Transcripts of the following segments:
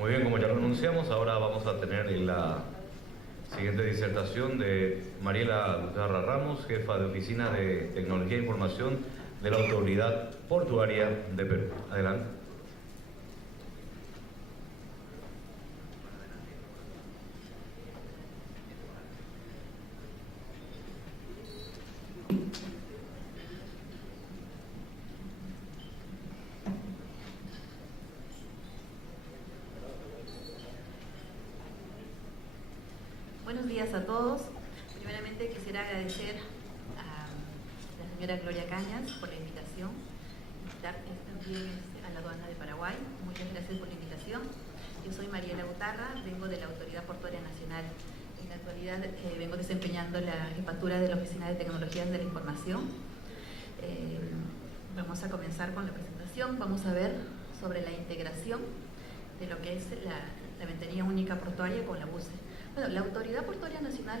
Muy bien, como ya lo anunciamos, ahora vamos a tener la siguiente disertación de Mariela Gutarra Ramos, jefa de Oficina de Tecnología e Información de la Autoridad Portuaria de Perú. Adelante. Buenos días a todos. Primeramente quisiera agradecer a la señora Gloria Cañas por la invitación, también a la aduana de Paraguay. Muchas gracias por la invitación. Yo soy Mariela Gutarra, vengo de la Autoridad Portuaria Nacional. En la actualidad vengo desempeñando la jefatura de la Oficina de Tecnologías de la Información. Vamos a comenzar con la presentación. Vamos a ver sobre la integración de lo que es la ventanilla única portuaria con la BUCE. Bueno, la Autoridad Portuaria Nacional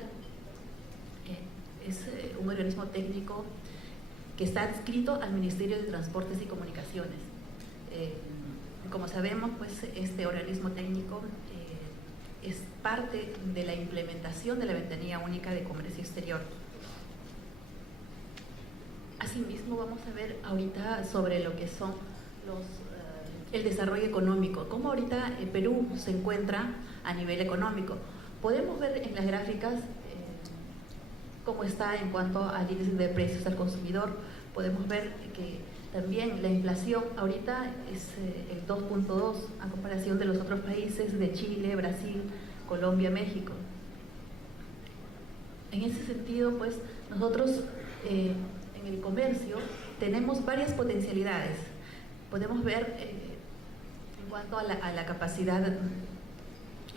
es un organismo técnico que está adscrito al Ministerio de Transportes y Comunicaciones. Como sabemos, pues este organismo técnico es parte de la implementación de la ventanilla única de comercio exterior. Asimismo, vamos a ver ahorita sobre lo que son el desarrollo económico, cómo ahorita Perú se encuentra a nivel económico. Podemos ver en las gráficas cómo está en cuanto al índice de precios al consumidor. Podemos ver que también la inflación ahorita es el 2.2 a comparación de los otros países de Chile, Brasil, Colombia, México. En ese sentido, pues nosotros en el comercio tenemos varias potencialidades. Podemos ver en cuanto a la capacidad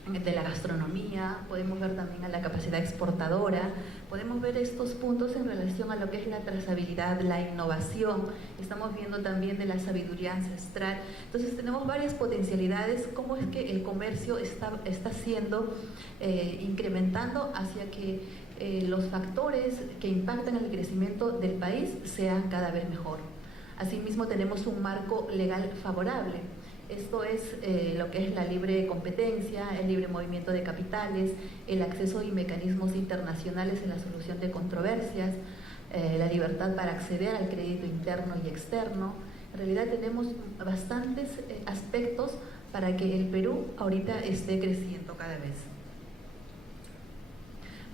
de la gastronomía, podemos ver también a la capacidad exportadora, podemos ver estos puntos en relación a lo que es la trazabilidad, la innovación, estamos viendo también de la sabiduría ancestral. Entonces tenemos varias potencialidades, cómo es que el comercio está siendo incrementando hacia que los factores que impactan el crecimiento del país sean cada vez mejor. Asimismo tenemos un marco legal favorable. Esto es lo que es la libre competencia, el libre movimiento de capitales, el acceso y mecanismos internacionales en la solución de controversias, la libertad para acceder al crédito interno y externo. En realidad tenemos bastantes aspectos para que el Perú ahorita esté creciendo cada vez.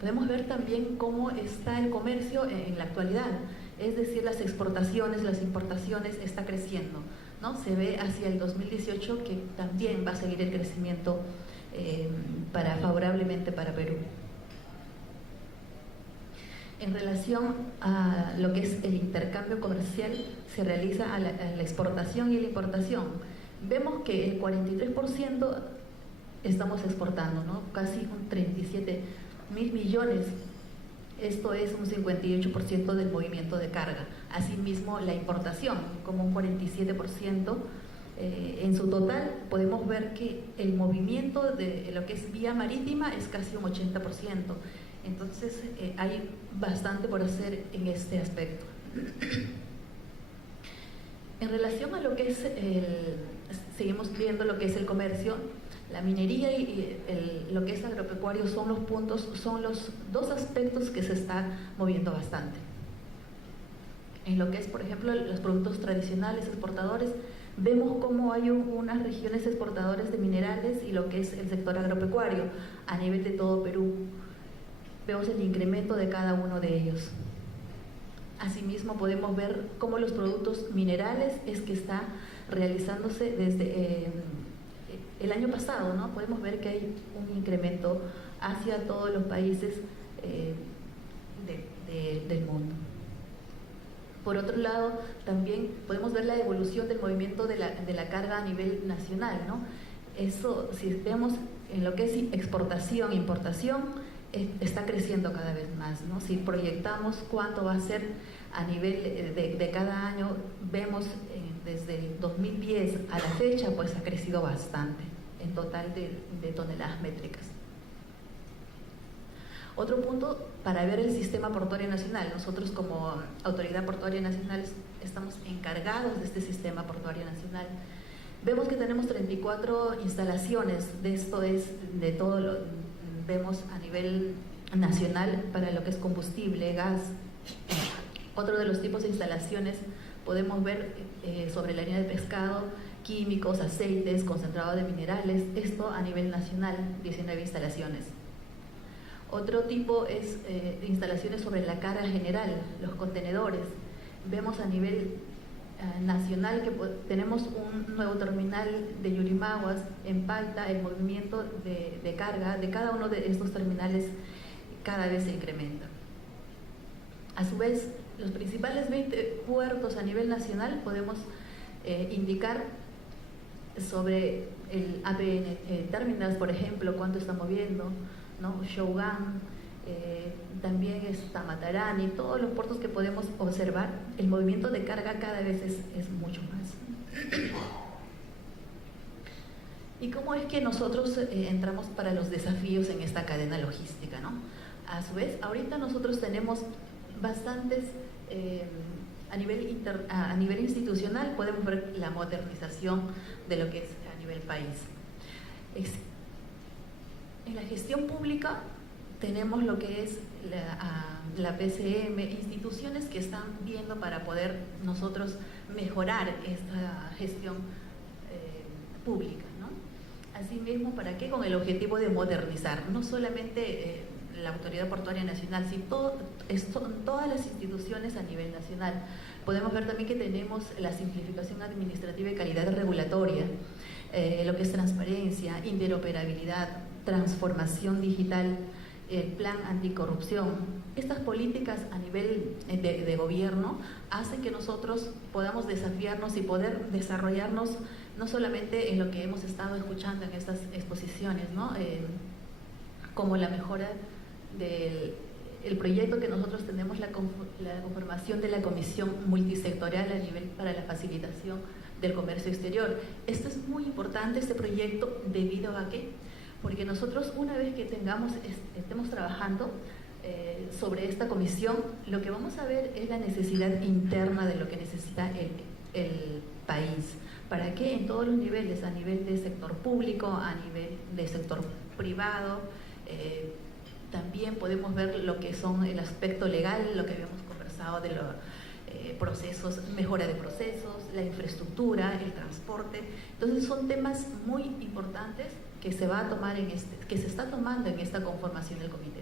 Podemos ver también cómo está el comercio en la actualidad, es decir, las exportaciones, las importaciones está creciendo, ¿no? Se ve hacia el 2018 que también va a seguir el crecimiento favorablemente para Perú. En relación a lo que es el intercambio comercial, se realiza a la exportación y la importación. Vemos que el 43% estamos exportando, ¿no? Casi un 37.000 millones. Esto es un 58% del movimiento de carga. Asimismo, la importación, como un 47%. En su total, podemos ver que el movimiento de lo que es vía marítima es casi un 80%. Entonces, hay bastante por hacer en este aspecto. En relación a lo que es seguimos viendo lo que es el comercio, la minería y lo que es agropecuario son los dos aspectos que se están moviendo bastante. En lo que es, por ejemplo, los productos tradicionales exportadores, vemos cómo hay unas regiones exportadoras de minerales y lo que es el sector agropecuario a nivel de todo Perú. Vemos el incremento de cada uno de ellos. Asimismo, podemos ver cómo los productos minerales es que está realizándose desde el año pasado, ¿no? Podemos ver que hay un incremento hacia todos los países del mundo. Por otro lado, también podemos ver la evolución del movimiento de la carga a nivel nacional, ¿no? Eso, si vemos en lo que es exportación e importación, está creciendo cada vez más, ¿no? Si proyectamos cuánto va a ser a nivel de cada año, vemos desde el 2010 a la fecha, pues ha crecido bastante en total de toneladas métricas. Otro punto para ver el sistema portuario nacional. Nosotros como Autoridad Portuaria Nacional estamos encargados de este sistema portuario nacional. Vemos que tenemos 34 instalaciones, de esto es de todo lo vemos a nivel nacional para lo que es combustible, gas. Otro de los tipos de instalaciones podemos ver sobre la línea de pescado, químicos, aceites, concentrado de minerales, esto a nivel nacional, 19 instalaciones. Otro tipo es instalaciones sobre la carga general, los contenedores. Vemos a nivel nacional que tenemos un nuevo terminal de Yurimaguas en Palta. El movimiento de carga de cada uno de estos terminales cada vez se incrementa. A su vez, los principales 20 puertos a nivel nacional podemos indicar sobre el APN Terminals, por ejemplo, cuánto está moviendo, ¿no? Shogun, también está Matarani, todos los puertos que podemos observar, el movimiento de carga cada vez es mucho más. ¿Y cómo es que nosotros entramos para los desafíos en esta cadena logística, ¿no? A su vez, ahorita nosotros tenemos bastantes, a nivel institucional podemos ver la modernización de lo que es a nivel país. En la gestión pública tenemos lo que es la PCM, instituciones que están viendo para poder nosotros mejorar esta gestión pública, ¿no? Asimismo, ¿para qué? Con el objetivo de modernizar, no solamente la Autoridad Portuaria Nacional, sino todas las instituciones a nivel nacional. Podemos ver también que tenemos la simplificación administrativa y calidad regulatoria, lo que es transparencia, interoperabilidad, transformación digital, el plan anticorrupción. Estas políticas a nivel de gobierno hacen que nosotros podamos desafiarnos y poder desarrollarnos no solamente en lo que hemos estado escuchando en estas exposiciones, ¿no? Como la mejora del proyecto que nosotros tenemos, la conformación de la Comisión Multisectorial a nivel para la facilitación del comercio exterior. Esto es muy importante, este proyecto, debido a que, porque nosotros una vez que estemos trabajando sobre esta comisión, lo que vamos a ver es la necesidad interna de lo que necesita el país. ¿Para qué? En todos los niveles, a nivel de sector público, a nivel de sector privado. También podemos ver lo que son el aspecto legal, lo que habíamos conversado de los procesos, mejora de procesos, la infraestructura, el transporte. Entonces son temas muy importantes que se va a tomar que se está tomando en esta conformación del comité.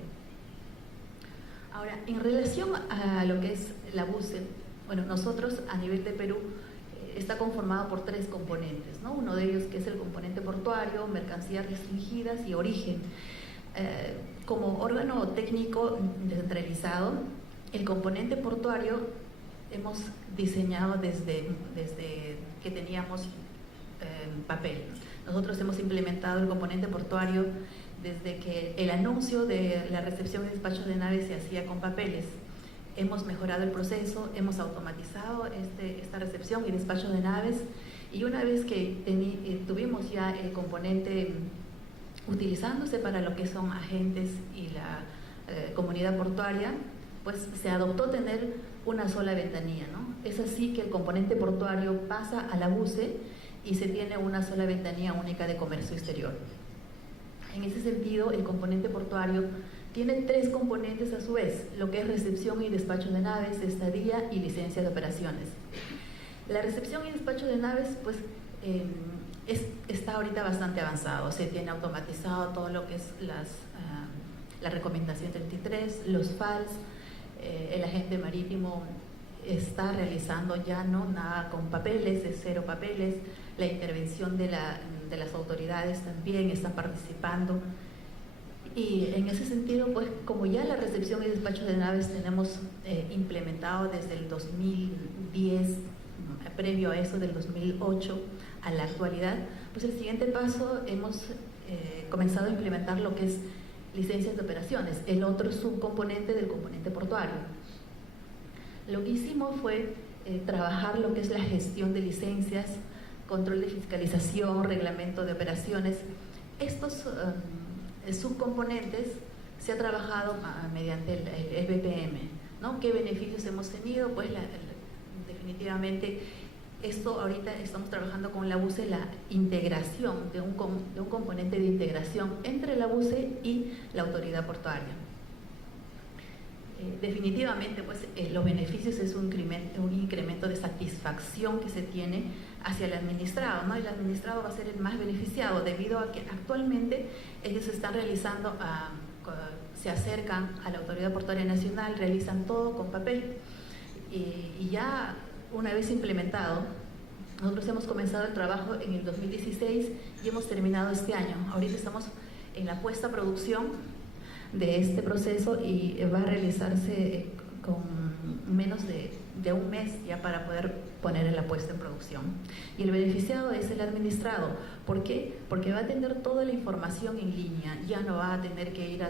Ahora, en relación a lo que es la BUCE, bueno, nosotros a nivel de Perú está conformado por 3 componentes, ¿no? Uno de ellos que es el componente portuario, mercancías restringidas y origen. Como órgano técnico descentralizado, el componente portuario hemos diseñado desde que teníamos papel. Nosotros hemos implementado el componente portuario desde que el anuncio de la recepción y despacho de naves se hacía con papeles. Hemos mejorado el proceso, hemos automatizado esta recepción y despacho de naves, y una vez que tuvimos ya el componente utilizándose para lo que son agentes y la comunidad portuaria, pues se adoptó tener una sola ventanilla, ¿no? Es así que el componente portuario pasa a la BUCE y se tiene una sola ventanilla única de comercio exterior. En ese sentido, el componente portuario tiene 3 componentes a su vez, lo que es recepción y despacho de naves, estadía y licencia de operaciones. La recepción y despacho de naves, pues, está ahorita bastante avanzado. Se tiene automatizado todo lo que es la recomendación 33, los FALS, el agente marítimo está realizando ya nada con papeles, es 0 papeles. La intervención de las autoridades también está participando. Y en ese sentido, pues como ya la recepción y despacho de naves tenemos implementado desde el 2010, previo a eso del 2008 a la actualidad, pues el siguiente paso hemos comenzado a implementar lo que es licencias de operaciones, el otro subcomponente del componente portuario. Lo que hicimos fue trabajar lo que es la gestión de licencias, control de fiscalización, reglamento de operaciones. Estos subcomponentes se ha trabajado mediante el BPM, ¿no? ¿Qué beneficios hemos tenido? Pues definitivamente Esto ahorita estamos trabajando con la BUCE, la integración de un componente de integración entre la BUCE y la autoridad portuaria. Definitivamente, pues, los beneficios es un incremento de satisfacción que se tiene hacia el administrado, ¿no? El administrado va a ser el más beneficiado debido a que actualmente ellos están realizando, se acercan a la Autoridad Portuaria Nacional, realizan todo con papel y ya una vez implementado, nosotros hemos comenzado el trabajo en el 2016 y hemos terminado este año. Ahorita estamos en la puesta a producción de este proceso y va a realizarse con menos de un mes ya para poder poner en la puesta en producción. Y el beneficiado es el administrado. ¿Por qué? Porque va a tener toda la información en línea, ya no va a tener que ir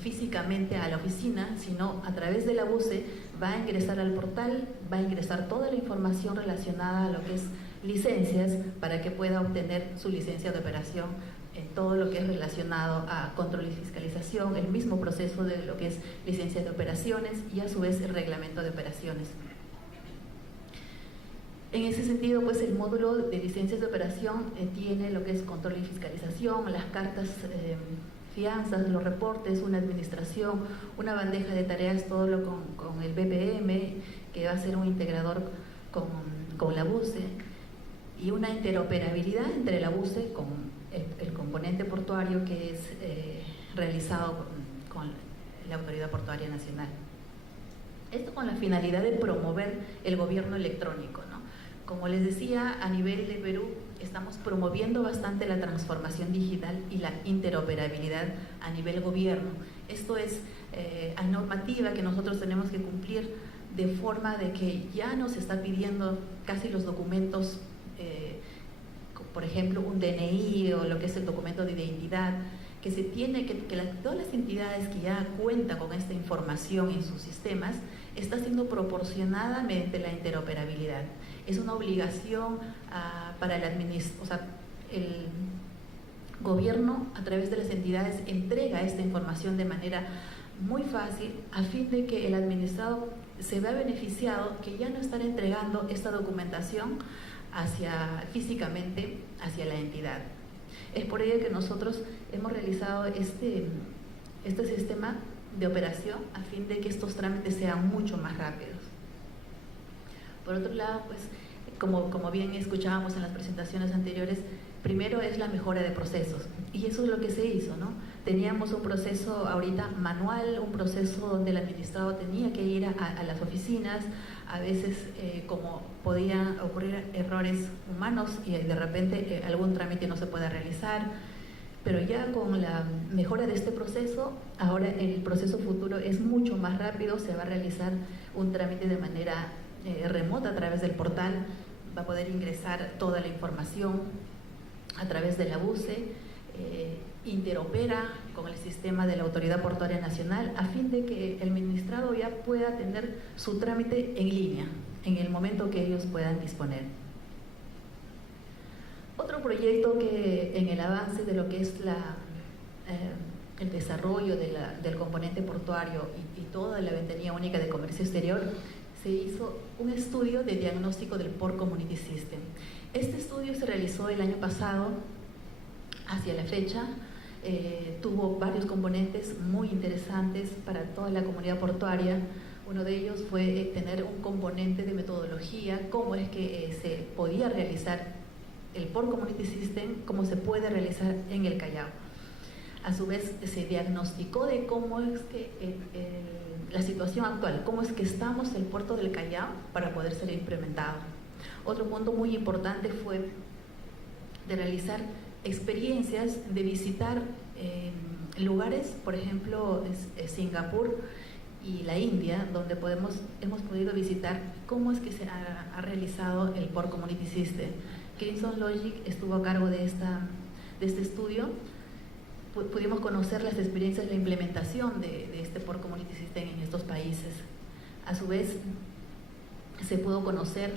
físicamente a la oficina, sino a través de la BUCE va a ingresar al portal, va a ingresar toda la información relacionada a lo que es licencias para que pueda obtener su licencia de operación en todo lo que es relacionado a control y fiscalización, el mismo proceso de lo que es licencia de operaciones y a su vez el reglamento de operaciones. En ese sentido, pues el módulo de licencias de operación tiene lo que es control y fiscalización, las cartas, fianzas, los reportes, una administración, una bandeja de tareas, todo lo con el BPM, que va a ser un integrador con la BUCE, y una interoperabilidad entre la BUCE con el componente portuario que es realizado con la Autoridad Portuaria Nacional. Esto con la finalidad de promover el gobierno electrónico, ¿no? Como les decía, a nivel de Perú estamos promoviendo bastante la transformación digital y la interoperabilidad a nivel gobierno. Esto es a normativa que nosotros tenemos que cumplir de forma de que ya nos está pidiendo casi los documentos, por ejemplo, un DNI o lo que es el documento de identidad, que se tiene todas las entidades que ya cuentan con esta información en sus sistemas está siendo proporcionada mediante la interoperabilidad. Es una obligación para el administrador, o sea, el gobierno a través de las entidades entrega esta información de manera muy fácil a fin de que el administrado se vea beneficiado, que ya no están entregando esta documentación físicamente hacia la entidad. Es por ello que nosotros hemos realizado este sistema de operación a fin de que estos trámites sean mucho más rápidos. Por otro lado, pues, como bien escuchábamos en las presentaciones anteriores, primero es la mejora de procesos, y eso es lo que se hizo, ¿no? Teníamos un proceso ahorita manual, un proceso donde el administrado tenía que ir a las oficinas, a veces como podían ocurrir errores humanos y de repente algún trámite no se puede realizar, pero ya con la mejora de este proceso, ahora el proceso futuro es mucho más rápido, se va a realizar un trámite de manera remota a través del portal, va a poder ingresar toda la información a través de la BUCE, interopera con el sistema de la Autoridad Portuaria Nacional a fin de que el administrado ya pueda tener su trámite en línea en el momento que ellos puedan disponer. Otro proyecto que en el avance de lo que es el desarrollo del componente portuario y toda la ventanilla única de comercio exterior, se hizo un estudio de diagnóstico del Port Community System. Este estudio se realizó el año pasado, hacia la fecha, tuvo varios componentes muy interesantes para toda la comunidad portuaria. Uno de ellos fue tener un componente de metodología, cómo es que se podía realizar el Port Community System, cómo se puede realizar en el Callao. A su vez se diagnosticó de cómo es que la situación actual, cómo es que estamos el puerto del Callao para poder ser implementado. Otro punto muy importante fue de realizar experiencias, de visitar lugares, por ejemplo, Singapur y la India, donde hemos podido visitar cómo es que se ha realizado el Port Community System. Crimson Logic estuvo a cargo de este estudio. Pudimos conocer las experiencias de la implementación de este Port Community System en estos países. A su vez, se pudo conocer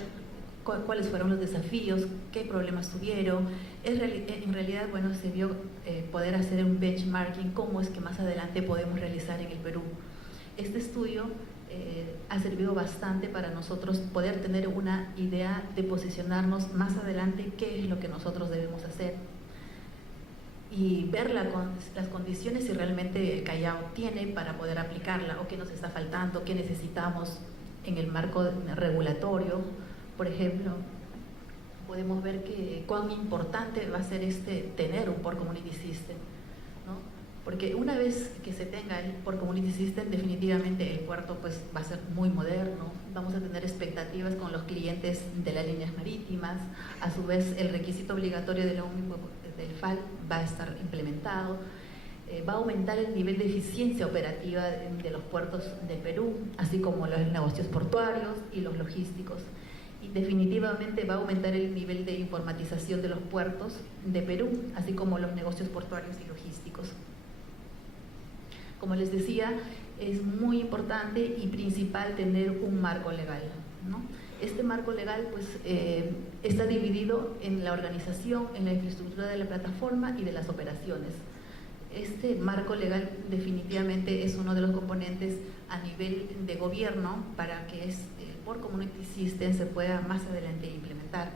cuáles fueron los desafíos, qué problemas tuvieron. En realidad, bueno, se vio poder hacer un benchmarking, cómo es que más adelante podemos realizar en el Perú. Este estudio ha servido bastante para nosotros poder tener una idea de posicionarnos más adelante, qué es lo que nosotros debemos hacer y ver las condiciones si realmente el Callao tiene para poder aplicarla o qué nos está faltando, qué necesitamos en el marco regulatorio. Por ejemplo, podemos ver que cuán importante va a ser tener un Port Community System, ¿no? Porque una vez que se tenga el Port Community System, definitivamente el puerto pues va a ser muy moderno, vamos a tener expectativas con los clientes de las líneas marítimas, a su vez el requisito obligatorio del FAL va a estar implementado, va a aumentar el nivel de eficiencia operativa de los puertos del Perú, así como los negocios portuarios y los logísticos. Y definitivamente va a aumentar el nivel de informatización de los puertos de Perú, así como los negocios portuarios y logísticos. Como les decía, es muy importante y principal tener un marco legal, ¿no? Este marco legal pues, está dividido en la organización, en la infraestructura de la plataforma y de las operaciones. Este marco legal definitivamente es uno de los componentes a nivel de gobierno para que el Port Community System se pueda más adelante implementar.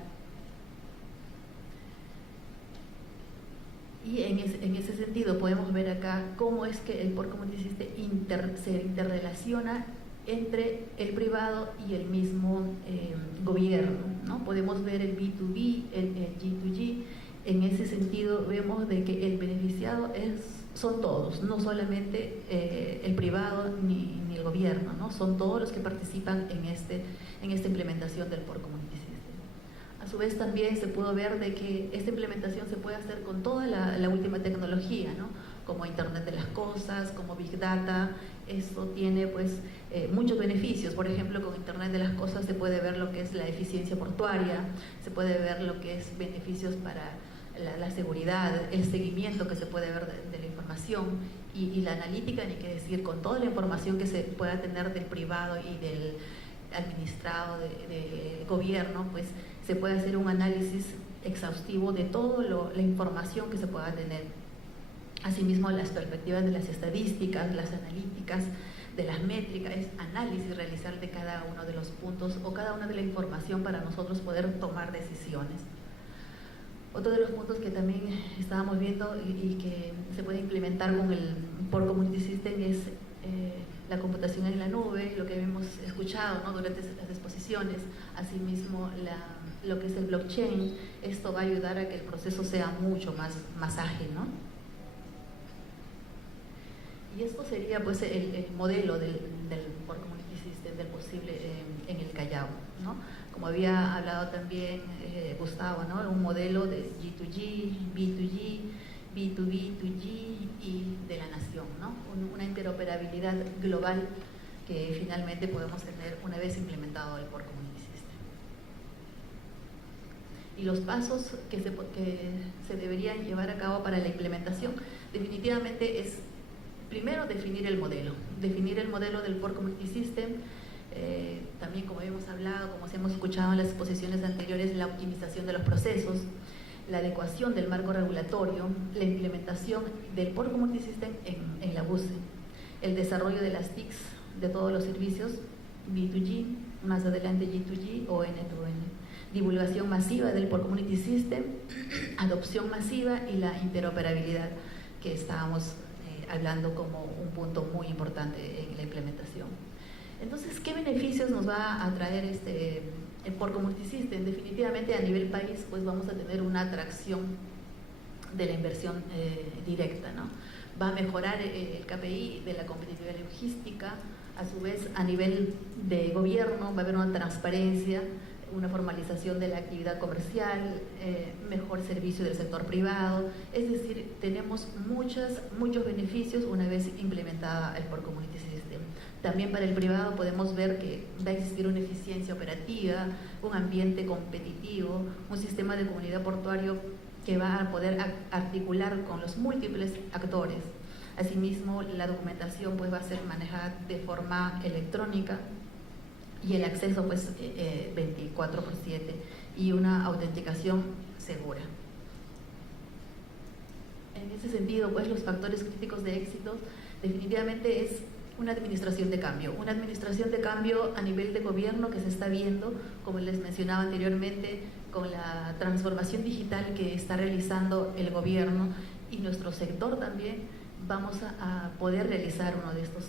Y en ese sentido podemos ver acá cómo es que el Port Community System se interrelaciona entre el privado y el mismo gobierno, ¿no? Podemos ver el B2B, el G2G. En ese sentido vemos de que el beneficiado son todos, no solamente el privado ni el gobierno, ¿no? Son todos los que participan en esta implementación del Port Community System. A su vez también se pudo ver de que esta implementación se puede hacer con toda la última tecnología, ¿no? Como Internet de las Cosas, como Big Data. Esto tiene pues muchos beneficios. Por ejemplo, con Internet de las Cosas se puede ver lo que es la eficiencia portuaria, se puede ver lo que es beneficios para la seguridad, el seguimiento que se puede ver de la información y la analítica, ni qué decir, con toda la información que se pueda tener del privado y del administrado del gobierno, pues se puede hacer un análisis exhaustivo de toda la información que se pueda tener. Asimismo, las perspectivas de las estadísticas, las analíticas, de las métricas, es análisis realizar de cada uno de los puntos o cada una de la información para nosotros poder tomar decisiones. Otro de los puntos que también estábamos viendo y que se puede implementar con el Port Community System es la computación en la nube, lo que hemos escuchado, ¿no?, durante las exposiciones. Asimismo, lo que es el blockchain. Esto va a ayudar a que el proceso sea mucho más ágil, ¿no? Y esto sería pues el modelo del Port Community System, del posible en el Callao, ¿no? Como había hablado también Gustavo, ¿no? Un modelo de G2G, B2G, B2B2G y de la nación, ¿no? Una interoperabilidad global que finalmente podemos tener una vez implementado el Port Community System. Y los pasos que se deberían llevar a cabo para la implementación definitivamente es primero definir el modelo del Port Community System. También, como hemos hablado, como hemos escuchado en las exposiciones anteriores, la optimización de los procesos, la adecuación del marco regulatorio, la implementación del Port Community System en la BUCE, el desarrollo de las TICs de todos los servicios, B2G, más adelante G2G o N2N, divulgación masiva del Port Community System, adopción masiva y la interoperabilidad que estábamos hablando como un punto muy importante en la implementación. Entonces, ¿qué beneficios nos va a traer el Port Community System? Definitivamente a nivel país pues vamos a tener una atracción de la inversión directa, ¿no? Va a mejorar el KPI de la competitividad logística. A su vez, a nivel de gobierno va a haber una transparencia, una formalización de la actividad comercial, mejor servicio del sector privado. Es decir, tenemos muchos beneficios una vez implementada el Port Community System. También para el privado podemos ver que va a existir una eficiencia operativa, un ambiente competitivo, un sistema de comunidad portuario que va a poder articular con los múltiples actores. Asimismo, la documentación pues va a ser manejada de forma electrónica y el acceso pues 24/7 y una autenticación segura. En ese sentido, pues los factores críticos de éxito definitivamente es una administración de cambio a nivel de gobierno que se está viendo, como les mencionaba anteriormente, con la transformación digital que está realizando el gobierno y nuestro sector también. Vamos a poder realizar uno de estos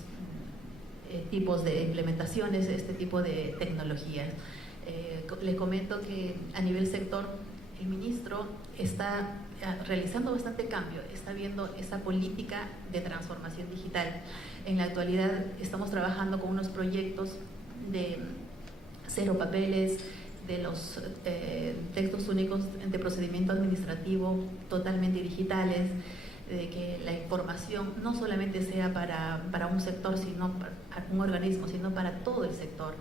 tipos de implementaciones, este tipo de tecnologías. Les comento que a nivel sector el ministro está realizando bastante cambio, está viendo esa política de transformación digital. En la actualidad estamos trabajando con unos proyectos de cero papeles, de los textos únicos de procedimiento administrativo totalmente digitales, de que la información no solamente sea para un sector, sino para un organismo, sino para todo el sector.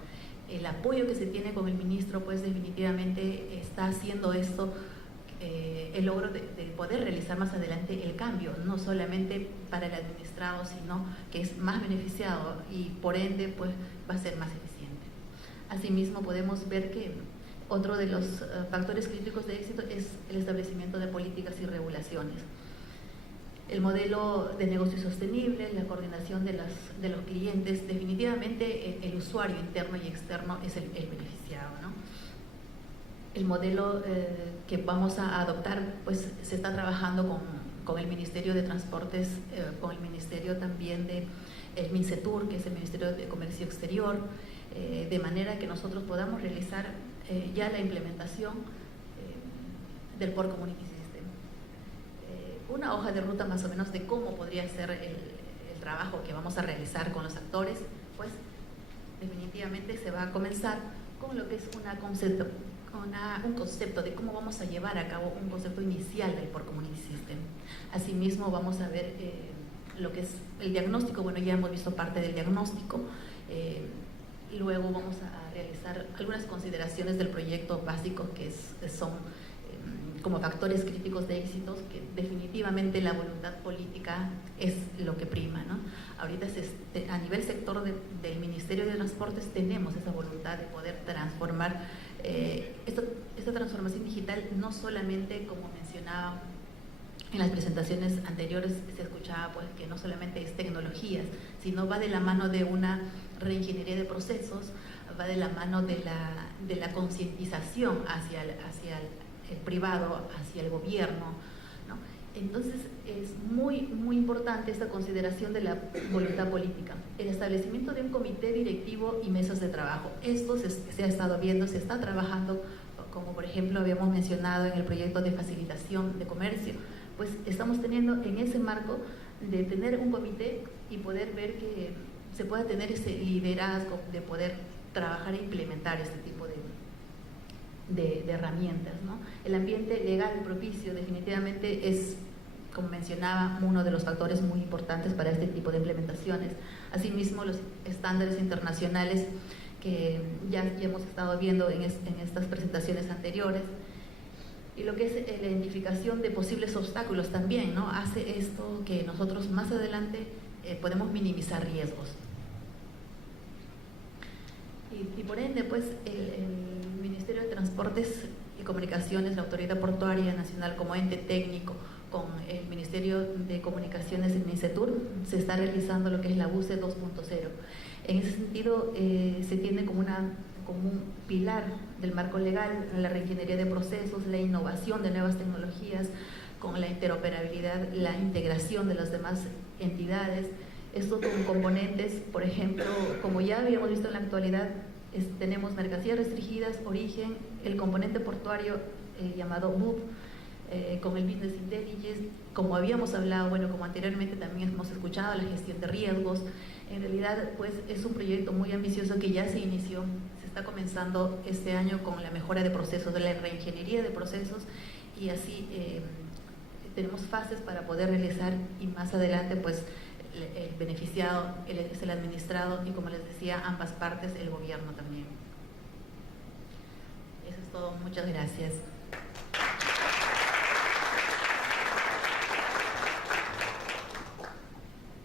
El apoyo que se tiene con el ministro, pues definitivamente está haciendo esto, el logro de poder realizar más adelante el cambio, no solamente para el administrado, sino que es más beneficiado y por ende pues va a ser más eficiente. Asimismo podemos ver que otro de los factores críticos de éxito es el establecimiento de políticas y regulaciones. El modelo de negocio sostenible, la coordinación de los clientes, definitivamente el usuario interno y externo es el beneficiado, ¿no? El modelo que vamos a adoptar, pues se está trabajando con el Ministerio de Transportes, con el Ministerio también de el MINCETUR, que es el Ministerio de Comercio Exterior, de manera que nosotros podamos realizar ya la implementación del Port Community System. Una hoja de ruta más o menos de cómo podría ser el trabajo que vamos a realizar con los actores, pues definitivamente se va a comenzar con lo que es un concepto de cómo vamos a llevar a cabo un concepto inicial del Port Community System. Asimismo vamos a ver lo que es el diagnóstico. Bueno, ya hemos visto parte del diagnóstico. Luego vamos a realizar algunas consideraciones del proyecto básico que son como factores críticos de éxitos, que definitivamente la voluntad política es lo que prima, ¿no? Ahorita a nivel sector del Ministerio de Transportes tenemos esa voluntad de poder transformar esta transformación digital, no solamente, como mencionaba en las presentaciones anteriores, se escuchaba pues que no solamente es tecnologías, sino va de la mano de una reingeniería de procesos, va de la mano de la concientización hacia el privado, hacia el gobierno, ¿no? Entonces es muy importante esta consideración de la voluntad política. El establecimiento de un comité directivo y mesas de trabajo. Esto se ha estado viendo, se está trabajando, como por ejemplo habíamos mencionado en el proyecto de facilitación de comercio, pues estamos teniendo en ese marco de tener un comité y poder ver que se pueda tener ese liderazgo de poder trabajar e implementar este tipo de herramientas, ¿no? El ambiente legal propicio definitivamente es, como mencionaba, uno de los factores muy importantes para este tipo de implementaciones. Asimismo, los estándares internacionales que ya hemos estado viendo en estas presentaciones anteriores, y lo que es la identificación de posibles obstáculos también, ¿no? Hace esto que nosotros más adelante podemos minimizar riesgos. Y por ende, pues, el Ministerio de Transportes y Comunicaciones, la Autoridad Portuaria Nacional como ente técnico, con el Ministerio de Comunicaciones, el MINCETUR, se está realizando lo que es la UCE 2.0. En ese sentido, se tiene como un pilar del marco legal la reingeniería de procesos, la innovación de nuevas tecnologías, con la interoperabilidad, la integración de las demás entidades. Esto con componentes, por ejemplo, como ya habíamos visto en la actualidad, tenemos mercancías restringidas, origen, el componente portuario llamado MUP, con el Business Intelligence, como habíamos hablado, bueno, como anteriormente también hemos escuchado, la gestión de riesgos. En realidad, pues, es un proyecto muy ambicioso que ya se inició, se está comenzando este año con la mejora de procesos, de la reingeniería de procesos, y así tenemos fases para poder realizar, y más adelante, pues, el beneficiado es el administrado y, como les decía, ambas partes, el gobierno también. Eso es todo. Muchas gracias.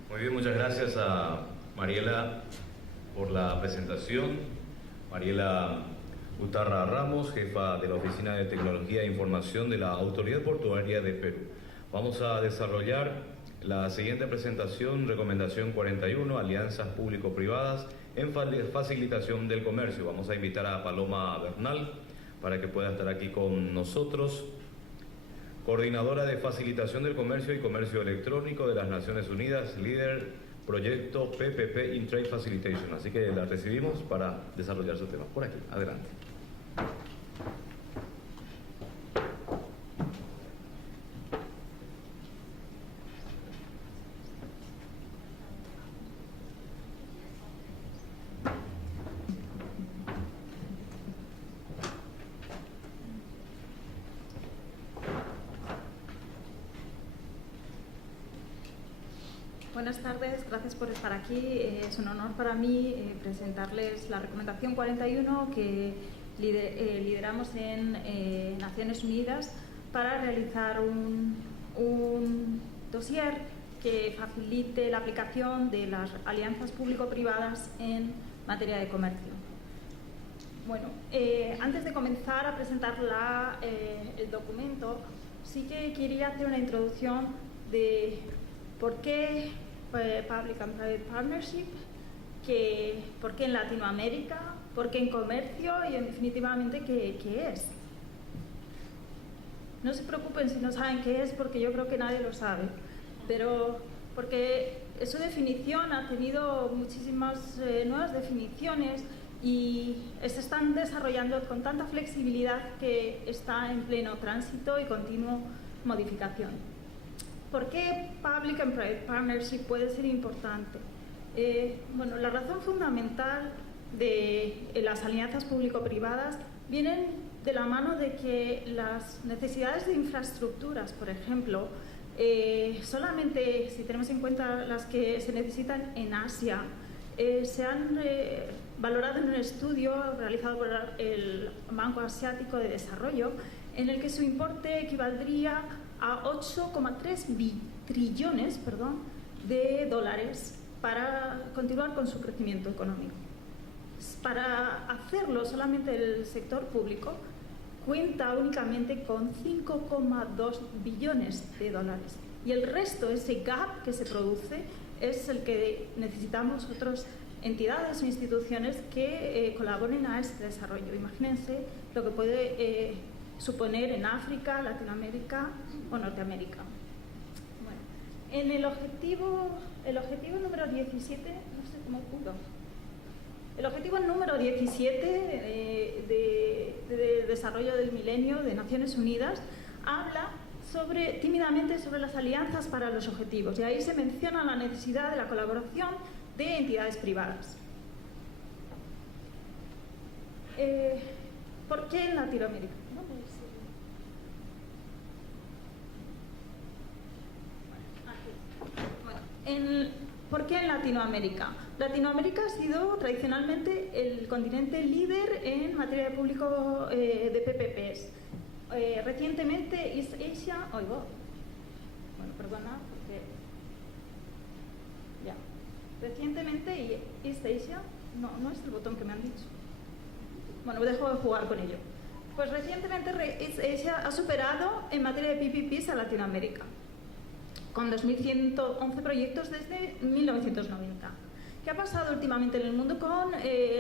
Muy bien, muchas gracias a Mariela por la presentación. Mariela Utarra Ramos, jefa de la Oficina de Tecnología e Información de la Autoridad Portuaria de Perú. Vamos a desarrollar La siguiente presentación, recomendación 41, alianzas público-privadas en facilitación del comercio. Vamos a invitar a Paloma Bernal para que pueda estar aquí con nosotros, coordinadora de facilitación del comercio y comercio electrónico de las Naciones Unidas, líder proyecto PPP in Trade Facilitation. Así que la recibimos para desarrollar su tema. Por aquí, adelante. Buenas tardes, gracias por estar aquí. Es un honor para mí presentarles la recomendación 41 que lideramos en Naciones Unidas para realizar un dossier que facilite la aplicación de las alianzas público-privadas en materia de comercio. Bueno, antes de comenzar a presentar el documento, sí que quería hacer una introducción de por qué Public and Private Partnership, por qué en Latinoamérica, por qué en comercio y definitivamente qué es. No se preocupen si no saben qué es, porque yo creo que nadie lo sabe, pero porque su definición ha tenido muchísimas nuevas definiciones y se están desarrollando con tanta flexibilidad que está en pleno tránsito y continuo modificación. ¿Por qué Public and Private Partnership puede ser importante? Bueno, la razón fundamental de las alianzas público-privadas vienen de la mano de que las necesidades de infraestructuras, por ejemplo, solamente si tenemos en cuenta las que se necesitan en Asia, se han valorado en un estudio realizado por el Banco Asiático de Desarrollo, en el que su importe equivaldría a 8,3 trillones de dólares para continuar con su crecimiento económico. Para hacerlo, solamente el sector público cuenta únicamente con 5,2 billones de dólares. Y el resto, ese gap que se produce, es el que necesitamos otras entidades o instituciones que colaboren a este desarrollo. Imagínense lo que puede suponer en África, Latinoamérica o Norteamérica. Bueno, en el objetivo número 17, no sé cómo pudo. El objetivo número 17 de desarrollo del milenio de Naciones Unidas habla tímidamente sobre las alianzas para los objetivos, y ahí se menciona la necesidad de la colaboración de entidades privadas. ¿Por qué en Latinoamérica? ¿Por qué en Latinoamérica? Latinoamérica ha sido tradicionalmente el continente líder en materia de público de PPPs. Recientemente East Asia, recientemente East Asia, no es el botón que me han dicho. Bueno, dejo de jugar con ello. Pues recientemente East Asia ha superado en materia de PPPs a Latinoamérica, con 2.111 proyectos desde 1990. ¿Qué ha pasado últimamente en el mundo con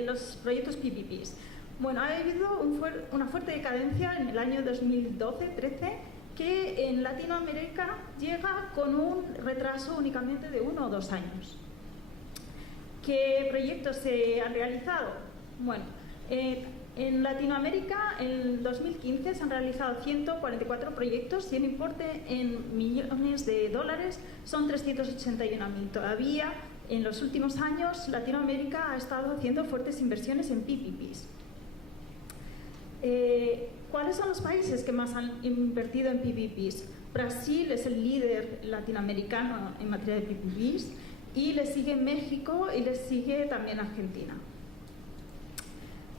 los proyectos PPPs? Bueno, ha habido una fuerte decadencia en el año 2012-13 que en Latinoamérica llega con un retraso únicamente de 1 o 2 años. ¿Qué proyectos se han realizado? Bueno, en Latinoamérica, en 2015, se han realizado 144 proyectos y el importe en millones de dólares son 381.000. Todavía, en los últimos años, Latinoamérica ha estado haciendo fuertes inversiones en PPPs. ¿Cuáles son los países que más han invertido en PPPs? Brasil es el líder latinoamericano en materia de PPPs, y le sigue México y le sigue también Argentina.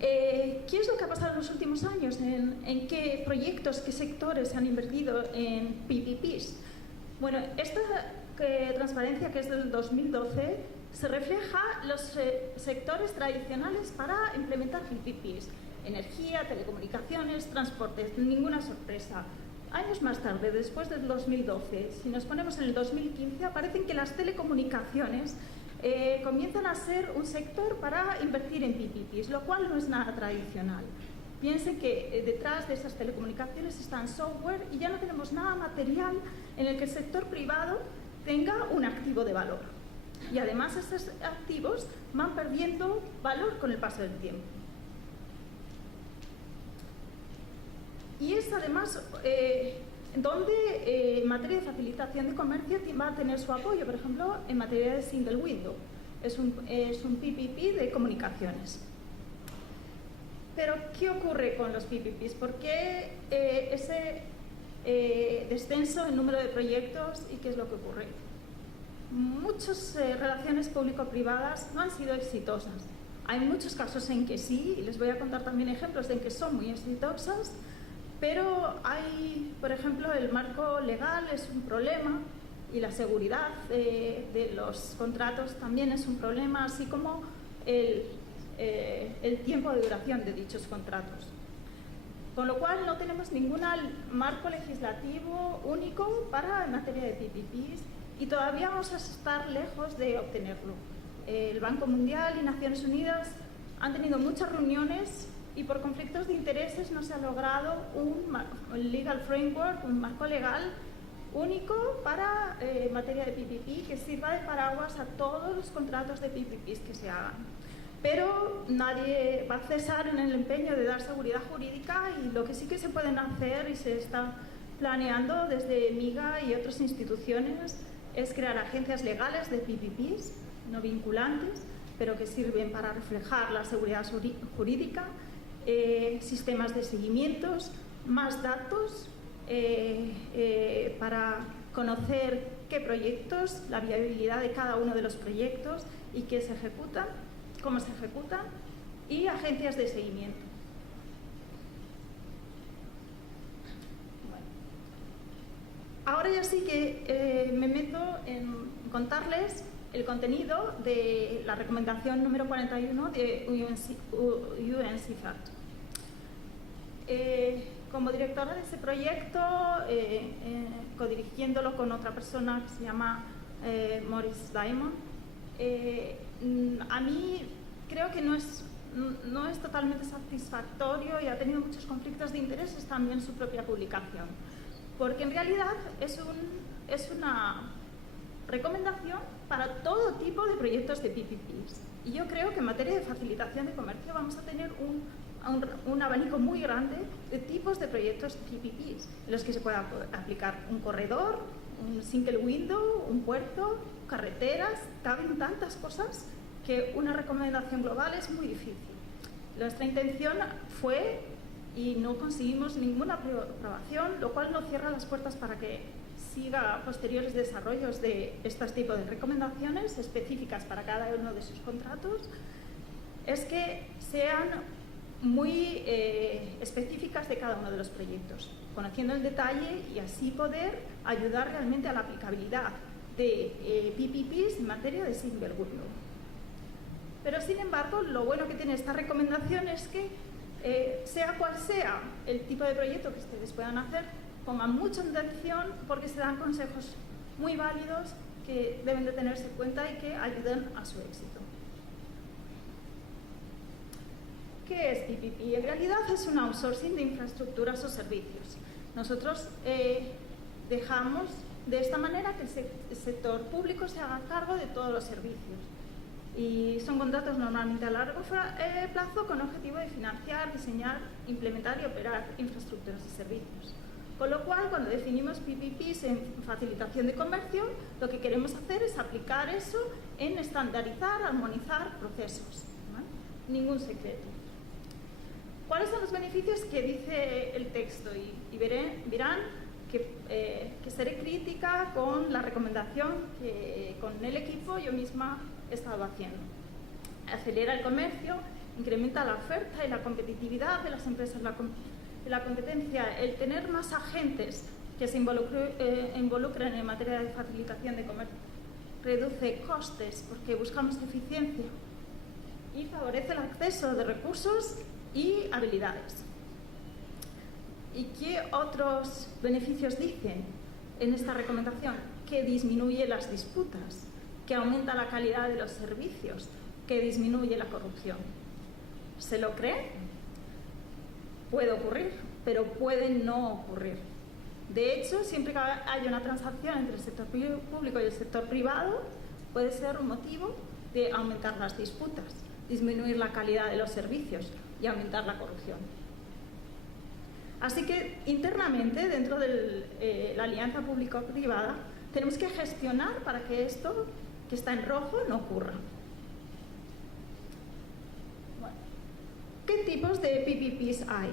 ¿Qué es lo que ha pasado en los últimos años? ¿En qué proyectos, qué sectores han invertido en PPPs? Bueno, esta transparencia, que es del 2012, se refleja los sectores tradicionales para implementar PPPs: energía, telecomunicaciones, transportes. Ninguna sorpresa. años más tarde, después del 2012, si nos ponemos en el 2015, aparecen que las telecomunicaciones comienzan a ser un sector para invertir en PPPs, lo cual no es nada tradicional. Piensen que detrás de esas telecomunicaciones están software y ya no tenemos nada material en el que el sector privado tenga un activo de valor. Y además esos activos van perdiendo valor con el paso del tiempo. Y es además donde en materia de facilitación de comercio va a tener su apoyo, por ejemplo, en materia de single window. Es un PPP de comunicaciones. Pero, ¿qué ocurre con los PPPs? ¿Por qué ese descenso en número de proyectos y qué es lo que ocurre? Muchas relaciones público-privadas no han sido exitosas. Hay muchos casos en que sí, y les voy a contar también ejemplos en que son muy exitosas, pero hay, por ejemplo, el marco legal es un problema y la seguridad de los contratos también es un problema, así como el tiempo de duración de dichos contratos. Con lo cual no tenemos ningún marco legislativo único para en materia de PPPs y todavía vamos a estar lejos de obtenerlo. El Banco Mundial y Naciones Unidas han tenido muchas reuniones y por conflictos de intereses no se ha logrado un legal framework, un marco legal único para materia de PPP que sirva de paraguas a todos los contratos de PPPs que se hagan. Pero nadie va a cesar en el empeño de dar seguridad jurídica y lo que sí que se pueden hacer y se está planeando desde MIGA y otras instituciones es crear agencias legales de PPPs no vinculantes, pero que sirven para reflejar la seguridad jurídica, sistemas de seguimientos, más datos para conocer qué proyectos, la viabilidad de cada uno de los proyectos y qué se ejecutan, cómo se ejecutan, y agencias de seguimiento. Bueno. Ahora ya sí que me meto en contarles el contenido de la recomendación número 41 de UNCIFAT. Como directora de ese proyecto, codirigiéndolo con otra persona que se llama Maurice Diamond, a mí creo que no es totalmente satisfactorio y ha tenido muchos conflictos de intereses también su propia publicación, porque en realidad es una recomendación para todo tipo de proyectos de PPPs. Y yo creo que en materia de facilitación de comercio vamos a tener un abanico muy grande de tipos de proyectos PPPs, en los que se pueda aplicar un corredor, un single window, un puerto, carreteras, caben tantas cosas que una recomendación global es muy difícil. Nuestra intención fue, y no conseguimos ninguna aprobación, lo cual no cierra las puertas para que siga posteriores desarrollos de estos tipos de recomendaciones específicas para cada uno de sus contratos, es que sean muy específicas de cada uno de los proyectos, conociendo el detalle y así poder ayudar realmente a la aplicabilidad de PPPs en materia de single window. Pero sin embargo, lo bueno que tiene esta recomendación es que sea cual sea el tipo de proyecto que ustedes puedan hacer, pongan mucha atención porque se dan consejos muy válidos que deben de tenerse en cuenta y que ayuden a su éxito. ¿Qué es PPP? En realidad es un outsourcing de infraestructuras o servicios. Nosotros dejamos de esta manera que el sector público se haga cargo de todos los servicios. Y son contratos normalmente a largo plazo con objetivo de financiar, diseñar, implementar y operar infraestructuras y servicios. Con lo cual, cuando definimos PPPs en facilitación de comercio, lo que queremos hacer es aplicar eso en estandarizar, armonizar procesos. ¿Vale? Ningún secreto. ¿Cuáles son los beneficios que dice el texto? Y verán que seré crítica con la recomendación que con el equipo yo misma he estado haciendo. Acelera el comercio, incrementa la oferta y la competitividad de las empresas, la competencia, el tener más agentes que se involucren en materia de facilitación de comercio, reduce costes porque buscamos eficiencia y favorece el acceso de recursos y habilidades. ¿Y qué otros beneficios dicen en esta recomendación? Que disminuye las disputas, que aumenta la calidad de los servicios, que disminuye la corrupción. ¿Se lo cree? Puede ocurrir, pero puede no ocurrir. De hecho, siempre que haya una transacción entre el sector público y el sector privado, puede ser un motivo de aumentar las disputas, disminuir la calidad de los servicios y aumentar la corrupción. Así que internamente, dentro de la alianza público-privada, tenemos que gestionar para que esto que está en rojo no ocurra. Bueno, ¿qué tipos de PPPs hay?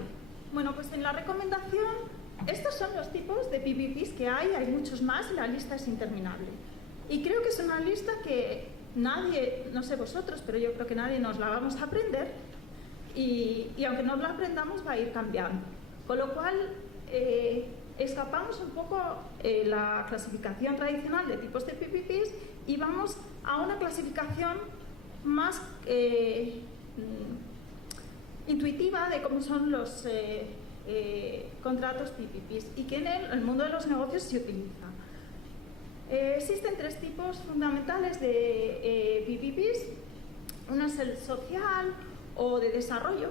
Bueno, pues en la recomendación, estos son los tipos de PPPs que hay muchos más y la lista es interminable. Y creo que es una lista que nadie, no sé vosotros, pero yo creo que nadie nos la vamos a aprender y aunque no la aprendamos va a ir cambiando. Con lo cual, escapamos un poco la clasificación tradicional de tipos de PPPs y vamos a una clasificación más intuitiva de cómo son los contratos PPPs y que en el mundo de los negocios se utiliza. Existen tres tipos fundamentales de PPPs. Uno es el social o de desarrollo,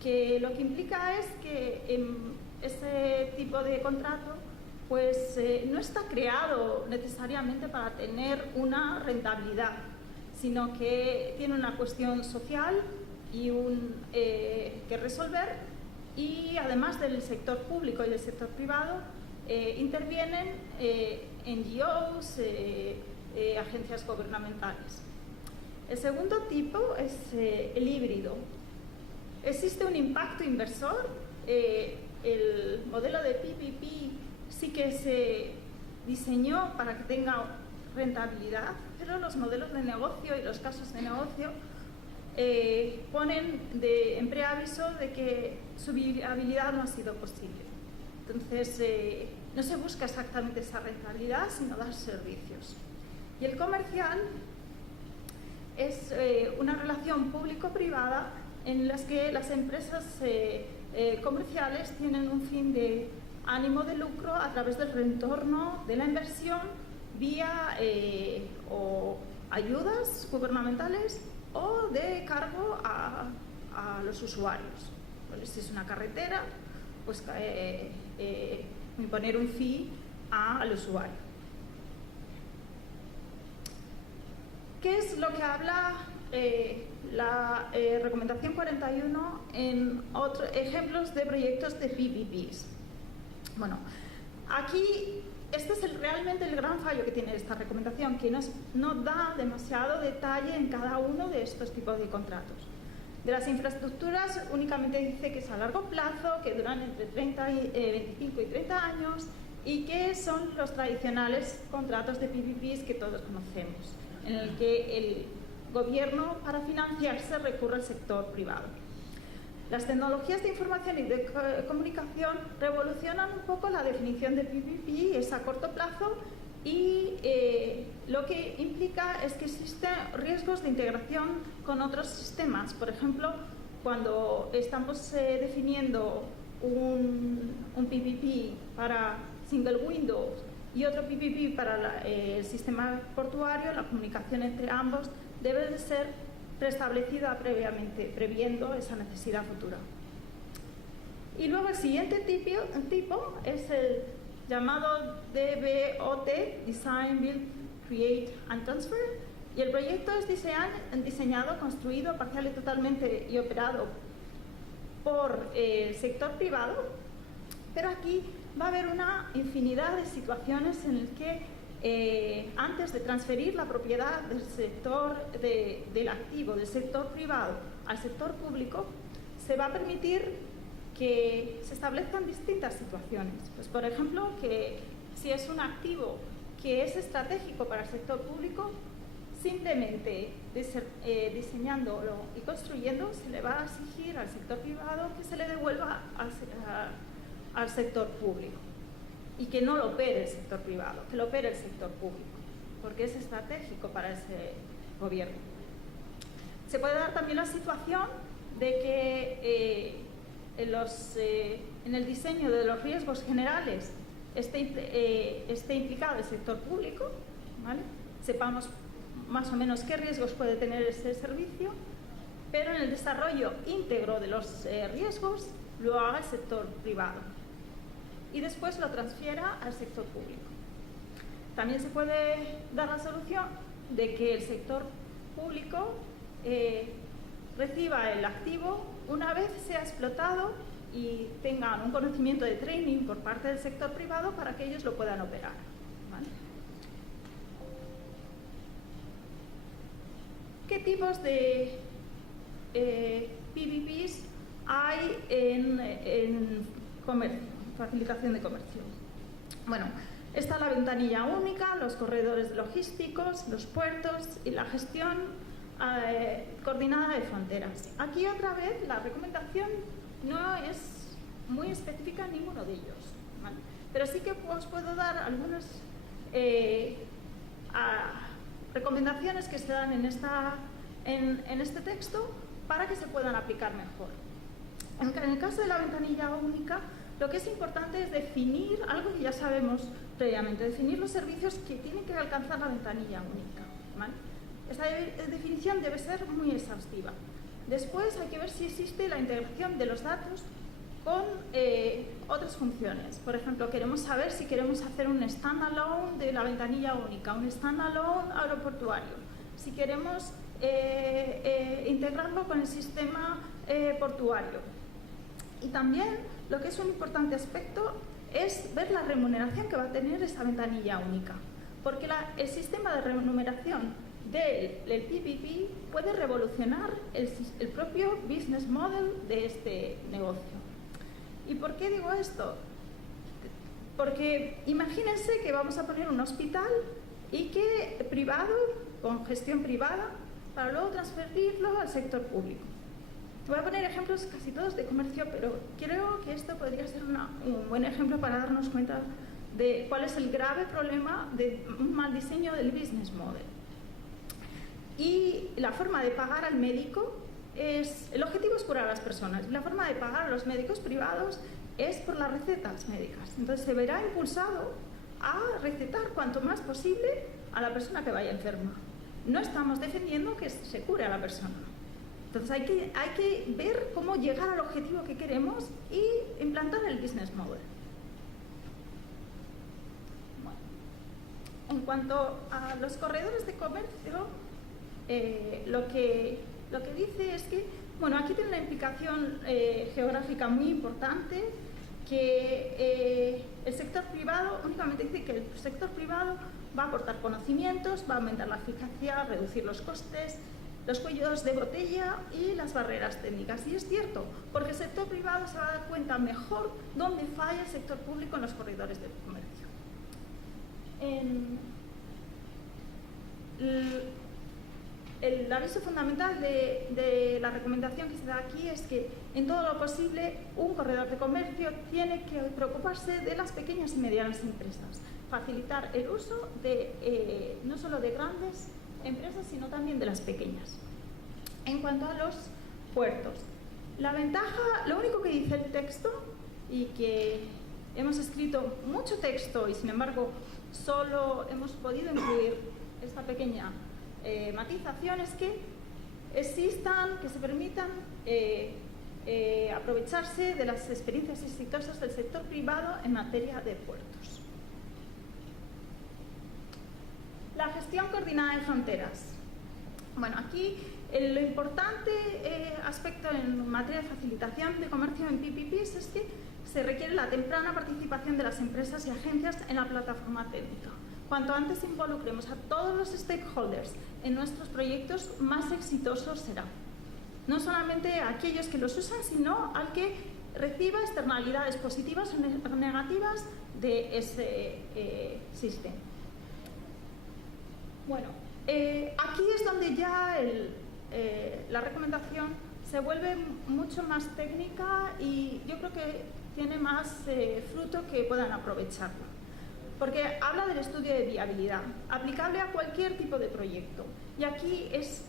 que lo que implica es que ese tipo de contrato pues, no está creado necesariamente para tener una rentabilidad, sino que tiene una cuestión social y que resolver, y además del sector público y del sector privado intervienen NGOs, agencias gubernamentales. El segundo tipo es el híbrido. Existe un impacto inversor. El modelo de PPP sí que se diseñó para que tenga rentabilidad, pero los modelos de negocio y los casos de negocio ponen en preaviso de que su viabilidad no ha sido posible. Entonces, no se busca exactamente esa rentabilidad, sino dar servicios. Y el comercial es una relación público-privada en las que las empresas comerciales tienen un fin de ánimo de lucro a través del retorno de la inversión vía o ayudas gubernamentales o de cargo a los usuarios. Si es una carretera, pues imponer un fee al usuario. ¿Qué es lo que habla la recomendación 41 en otros ejemplos de proyectos de PPPs? Bueno, aquí este es realmente el gran fallo que tiene esta recomendación, que no da demasiado detalle en cada uno de estos tipos de contratos. De las infraestructuras únicamente dice que es a largo plazo, que duran entre 25 y 30 años y que son los tradicionales contratos de PPPs que todos conocemos, en el que el gobierno para financiarse recurre al sector privado. Las tecnologías de información y de comunicación revolucionan un poco la definición de PPP, es a corto plazo, y lo que implica es que existen riesgos de integración con otros sistemas. Por ejemplo, cuando estamos definiendo un PPP para single window y otro PPP para el sistema portuario, la comunicación entre ambos debe de ser preestablecida previamente, previendo esa necesidad futura. Y luego el siguiente tipo es el llamado DBOT, Design, Build, Create and Transfer, y el proyecto es diseñado, construido parcial y totalmente y operado por el sector privado, pero aquí va a haber una infinidad de situaciones en las que antes de transferir la propiedad del sector del activo del sector privado al sector público, se va a permitir que se establezcan distintas situaciones. Pues, por ejemplo, que si es un activo que es estratégico para el sector público, simplemente diseñándolo y construyendo se le va a exigir al sector privado que se le devuelva al sector público, y que no lo opere el sector privado, que lo opere el sector público, porque es estratégico para ese gobierno. Se puede dar también la situación de que los en el diseño de los riesgos generales esté implicado el sector público, ¿vale? Sepamos más o menos qué riesgos puede tener ese servicio, pero en el desarrollo íntegro de los riesgos lo haga el sector privado y después lo transfiera al sector público. También se puede dar la solución de que el sector público reciba el activo una vez sea explotado y tengan un conocimiento de training por parte del sector privado para que ellos lo puedan operar, ¿vale? ¿Qué tipos de PPPs hay en comercio, facilitación de comercio? Bueno, está la ventanilla única, los corredores logísticos, los puertos y la gestión coordinada de fronteras. Aquí otra vez la recomendación no es muy específica en ninguno de ellos, ¿vale? Pero sí que os puedo dar algunas recomendaciones que se dan en este texto para que se puedan aplicar mejor. En el caso de la ventanilla única, lo que es importante es definir algo que ya sabemos previamente, definir los servicios que tienen que alcanzar la ventanilla única, ¿vale? Esta definición debe ser muy exhaustiva. Después hay que ver si existe la integración de los datos con otras funciones. Por ejemplo, queremos saber si queremos hacer un standalone de la ventanilla única, un standalone aeroportuario, si queremos integrarlo con el sistema portuario. Y también lo que es un importante aspecto es ver la remuneración que va a tener esa ventanilla única, porque el sistema de remuneración del PPP puede revolucionar el propio business model de este negocio. ¿Y por qué digo esto? Porque imagínense que vamos a poner un hospital y que privado, con gestión privada, para luego transferirlo al sector público. Voy a poner ejemplos casi todos de comercio, pero creo que esto podría ser un buen ejemplo para darnos cuenta de cuál es el grave problema de un mal diseño del business model. Y la forma de pagar al médico el objetivo es curar a las personas, y la forma de pagar a los médicos privados es por las recetas médicas. Entonces se verá impulsado a recetar cuanto más posible a la persona que vaya enferma. No estamos defendiendo que se cure a la persona. Entonces hay que ver cómo llegar al objetivo que queremos y implantar el business model. Bueno, en cuanto a los corredores de comercio, lo que dice es que, bueno, aquí tiene una implicación geográfica muy importante, que el sector privado, únicamente dice que el sector privado va a aportar conocimientos, va a aumentar la eficacia, reducir los costes, los cuellos de botella y las barreras técnicas. Y es cierto, porque el sector privado se va a dar cuenta mejor dónde falla el sector público en los corredores de comercio. El aviso fundamental de la recomendación que se da aquí es que en todo lo posible un corredor de comercio tiene que preocuparse de las pequeñas y medianas empresas, facilitar el uso no solo de grandes empresas, sino también de las pequeñas. En cuanto a los puertos, la ventaja, lo único que dice el texto, y que hemos escrito mucho texto y sin embargo solo hemos podido incluir esta pequeña matización, es que se permitan aprovecharse de las experiencias exitosas del sector privado en materia de puertos. La gestión coordinada de fronteras. Bueno, aquí lo importante aspecto en materia de facilitación de comercio en PPPs es que se requiere la temprana participación de las empresas y agencias en la plataforma técnica. Cuanto antes involucremos a todos los stakeholders en nuestros proyectos, más exitosos será. No solamente a aquellos que los usan, sino al que reciba externalidades positivas o negativas de ese sistema. Bueno, aquí es donde ya la recomendación se vuelve mucho más técnica y yo creo que tiene más fruto que puedan aprovecharlo. porque habla del estudio de viabilidad, aplicable a cualquier tipo de proyecto. Y aquí es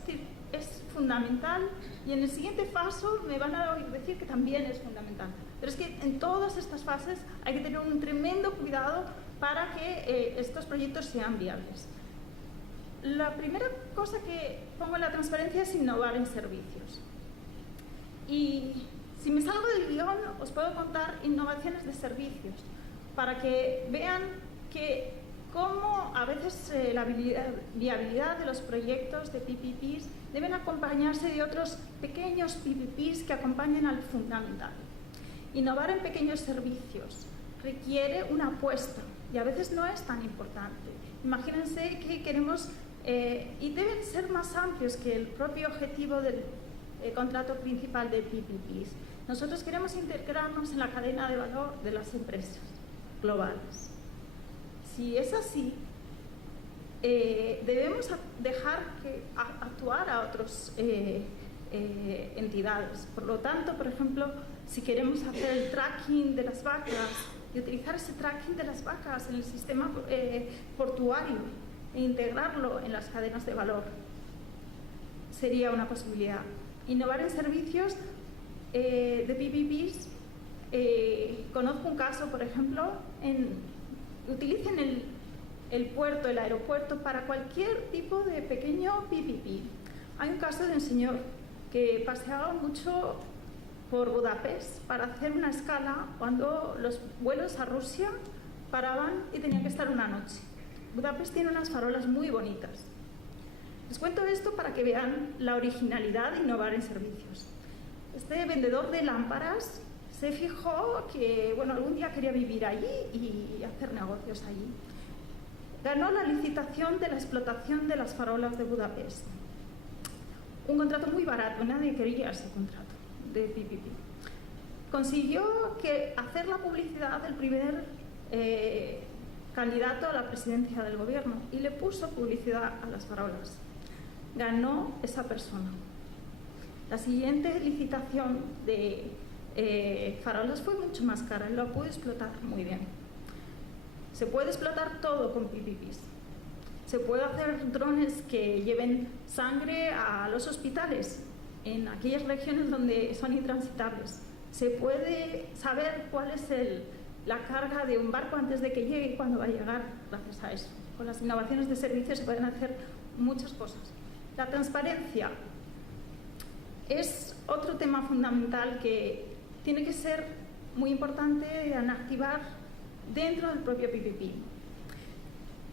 fundamental, y en el siguiente paso me van a oír decir que también es fundamental. Pero es que en todas estas fases hay que tener un tremendo cuidado para que estos proyectos sean viables. La primera cosa que pongo en la transparencia es innovar en servicios. Y si me salgo del guión, os puedo contar innovaciones de servicios, para que vean que cómo a veces la viabilidad de los proyectos de PPPs deben acompañarse de otros pequeños PPPs que acompañen al fundamental. Innovar en pequeños servicios requiere una apuesta y a veces no es tan importante. Imagínense que queremos, y deben ser más amplios que el propio objetivo del contrato principal de PPPs. Nosotros queremos integrarnos en la cadena de valor de las empresas globales. Si es así, debemos dejar actuar a otras entidades. Por lo tanto, por ejemplo, si queremos hacer el tracking de las vacas y utilizar ese tracking de las vacas en el sistema portuario e integrarlo en las cadenas de valor, sería una posibilidad. Innovar en servicios de PPPs. Conozco un caso, por ejemplo, utilicen el puerto, el aeropuerto para cualquier tipo de pequeño PPP. Hay un caso de un señor que paseaba mucho por Budapest para hacer una escala cuando los vuelos a Rusia paraban y tenían que estar una noche. Budapest tiene unas farolas muy bonitas. Les cuento esto para que vean la originalidad de innovar en servicios. Este vendedor de lámparas se fijó que, bueno, algún día quería vivir allí y hacer negocios allí. Ganó la licitación de la explotación de las farolas de Budapest. Un contrato muy barato, nadie quería ese contrato de PPP. Consiguió hacer la publicidad del primer candidato a la presidencia del gobierno y le puso publicidad a las farolas. Ganó esa persona. La siguiente licitación de farolas fue mucho más cara, lo pudo explotar muy bien. Se puede explotar todo con PPPs. Se puede hacer drones que lleven sangre a los hospitales en aquellas regiones donde son intransitables. Se puede saber cuál es la carga de un barco antes de que llegue y cuándo va a llegar gracias a eso. Con las innovaciones de servicios se pueden hacer muchas cosas. La transparencia es otro tema fundamental que tiene que ser muy importante en activar dentro del propio PPP.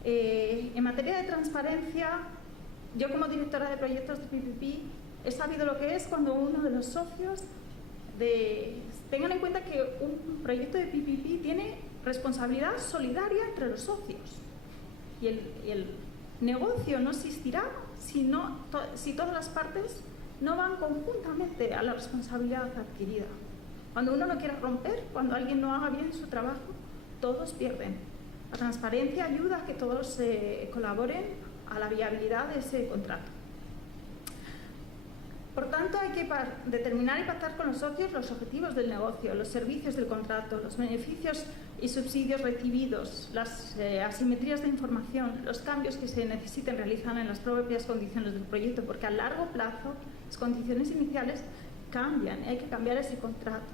En materia de transparencia, yo como directora de proyectos de PPP he sabido lo que es cuando uno de los socios tengan en cuenta que un proyecto de PPP tiene responsabilidad solidaria entre los socios y el negocio no existirá si todas las partes no van conjuntamente a la responsabilidad adquirida. Cuando uno no quiere romper, cuando alguien no haga bien su trabajo, todos pierden. La transparencia ayuda a que todos colaboren a la viabilidad de ese contrato. Por tanto, hay que determinar y pactar con los socios los objetivos del negocio, los servicios del contrato, los beneficios y subsidios recibidos, las asimetrías de información, los cambios que se necesiten realizar en las propias condiciones del proyecto, porque a largo plazo las condiciones iniciales cambian y hay que cambiar ese contrato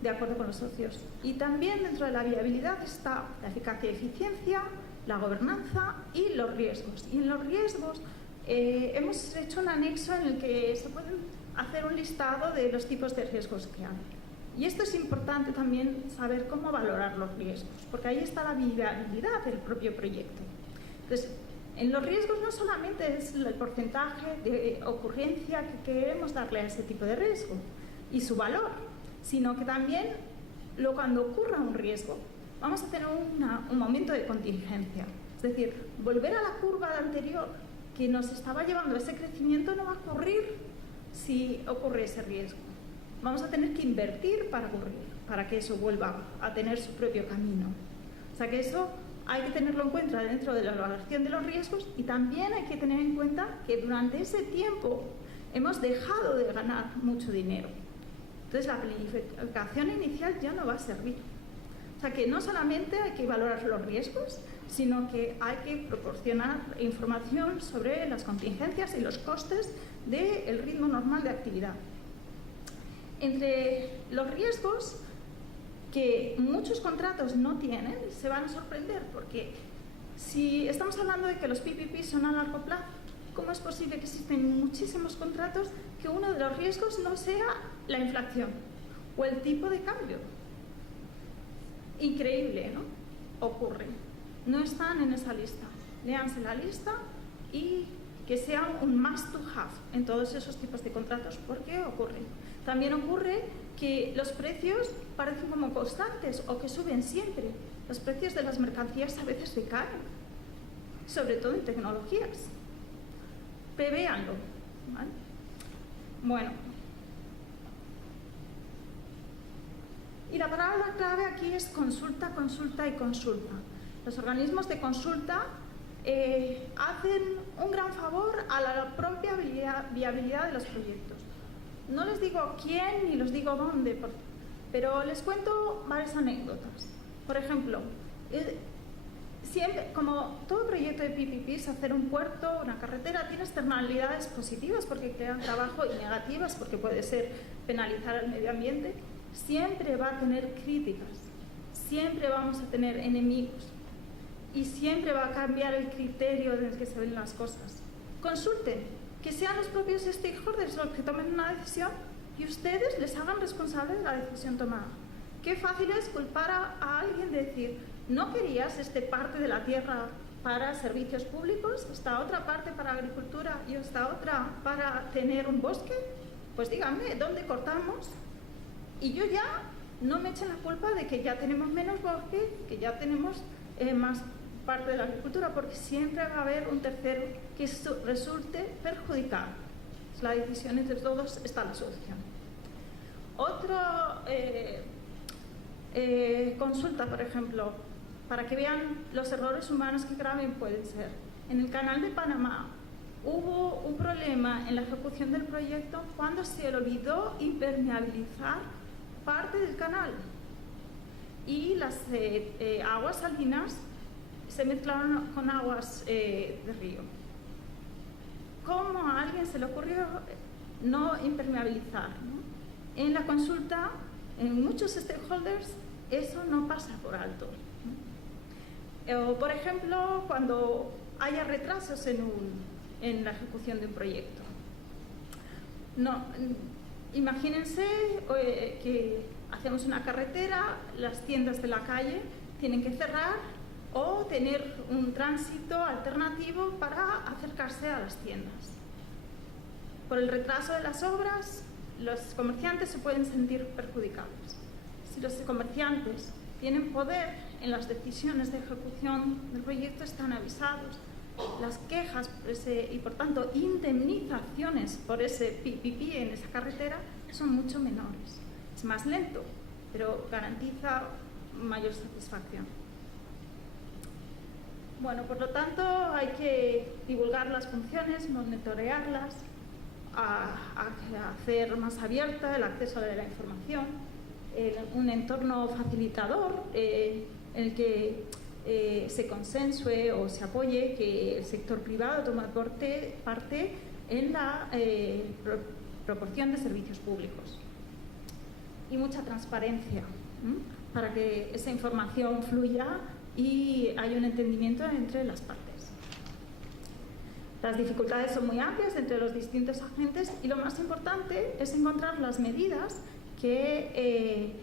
de acuerdo con los socios. Y también dentro de la viabilidad está la eficacia y eficiencia, la gobernanza y los riesgos. Y en los riesgos hemos hecho un anexo en el que se pueden hacer un listado de los tipos de riesgos que hay. Y esto es importante también saber cómo valorar los riesgos, porque ahí está la viabilidad del propio proyecto. Entonces, en los riesgos no solamente es el porcentaje de ocurrencia que queremos darle a ese tipo de riesgo y su valor, sino que también cuando ocurra un riesgo vamos a tener un momento de contingencia. Es decir, volver a la curva anterior que nos estaba llevando a ese crecimiento no va a ocurrir si ocurre ese riesgo. Vamos a tener que invertir para que eso vuelva a tener su propio camino. O sea que eso hay que tenerlo en cuenta dentro de la evaluación de los riesgos y también hay que tener en cuenta que durante ese tiempo hemos dejado de ganar mucho dinero. Entonces la planificación inicial ya no va a servir. O sea que no solamente hay que valorar los riesgos, sino que hay que proporcionar información sobre las contingencias y los costes del ritmo normal de actividad. Entre los riesgos que muchos contratos no tienen, se van a sorprender, porque si estamos hablando de que los PPP son a largo plazo, ¿cómo es posible que existen muchísimos contratos que uno de los riesgos no sea la inflación o el tipo de cambio? Increíble, ¿no? Ocurre. No están en esa lista. Léanse la lista y que sea un must to have en todos esos tipos de contratos. ¿Por qué ocurre? También ocurre que los precios parecen como constantes o que suben siempre. Los precios de las mercancías a veces decaen, sobre todo en tecnologías. Prevéanlo, ¿vale? Bueno. Y la palabra clave aquí es consulta, consulta y consulta. Los organismos de consulta hacen un gran favor a la propia viabilidad de los proyectos. No les digo quién ni les digo dónde, pero les cuento varias anécdotas. Por ejemplo, siempre, como todo proyecto de PPP, hacer un puerto, una carretera, tiene externalidades positivas porque crean trabajo y negativas porque puede ser penalizar al medio ambiente. Siempre va a tener críticas, siempre vamos a tener enemigos y siempre va a cambiar el criterio en el que se ven las cosas. Consulten, que sean los propios stakeholders los que tomen una decisión y ustedes les hagan responsables de la decisión tomada. Qué fácil es culpar a alguien de decir, ¿no querías esta parte de la tierra para servicios públicos, esta otra parte para agricultura y esta otra para tener un bosque? Pues díganme, ¿dónde cortamos? Y yo ya no me echen la culpa de que ya tenemos menos bosque, que ya tenemos más parte de la agricultura, porque siempre va a haber un tercero que resulte perjudicado. Es la decisión entre todos, está la solución. Otra consulta, por ejemplo, para que vean los errores humanos que graves pueden ser. En el canal de Panamá hubo un problema en la ejecución del proyecto cuando se le olvidó impermeabilizar parte del canal y las aguas salinas se mezclaron con aguas de río. ¿Cómo a alguien se le ocurrió no impermeabilizar, ¿no? En la consulta, en muchos stakeholders, eso no pasa por alto, ¿no? O, por ejemplo, cuando haya retrasos en la ejecución de un proyecto. No, imagínense que hacemos una carretera, las tiendas de la calle tienen que cerrar o tener un tránsito alternativo para acercarse a las tiendas. Por el retraso de las obras, los comerciantes se pueden sentir perjudicados. Si los comerciantes tienen poder en las decisiones de ejecución del proyecto, están avisados. Las quejas y, por tanto, indemnizaciones por ese PPP en esa carretera son mucho menores. Es más lento, pero garantiza mayor satisfacción. Bueno, por lo tanto, hay que divulgar las funciones, monitorearlas, hacer más abierta el acceso a la información, un entorno facilitador en el que se consensue o se apoye que el sector privado tome parte en la proporción de servicios públicos. Y mucha transparencia, para que esa información fluya y haya un entendimiento entre las partes. Las dificultades son muy amplias entre los distintos agentes y lo más importante es encontrar las medidas que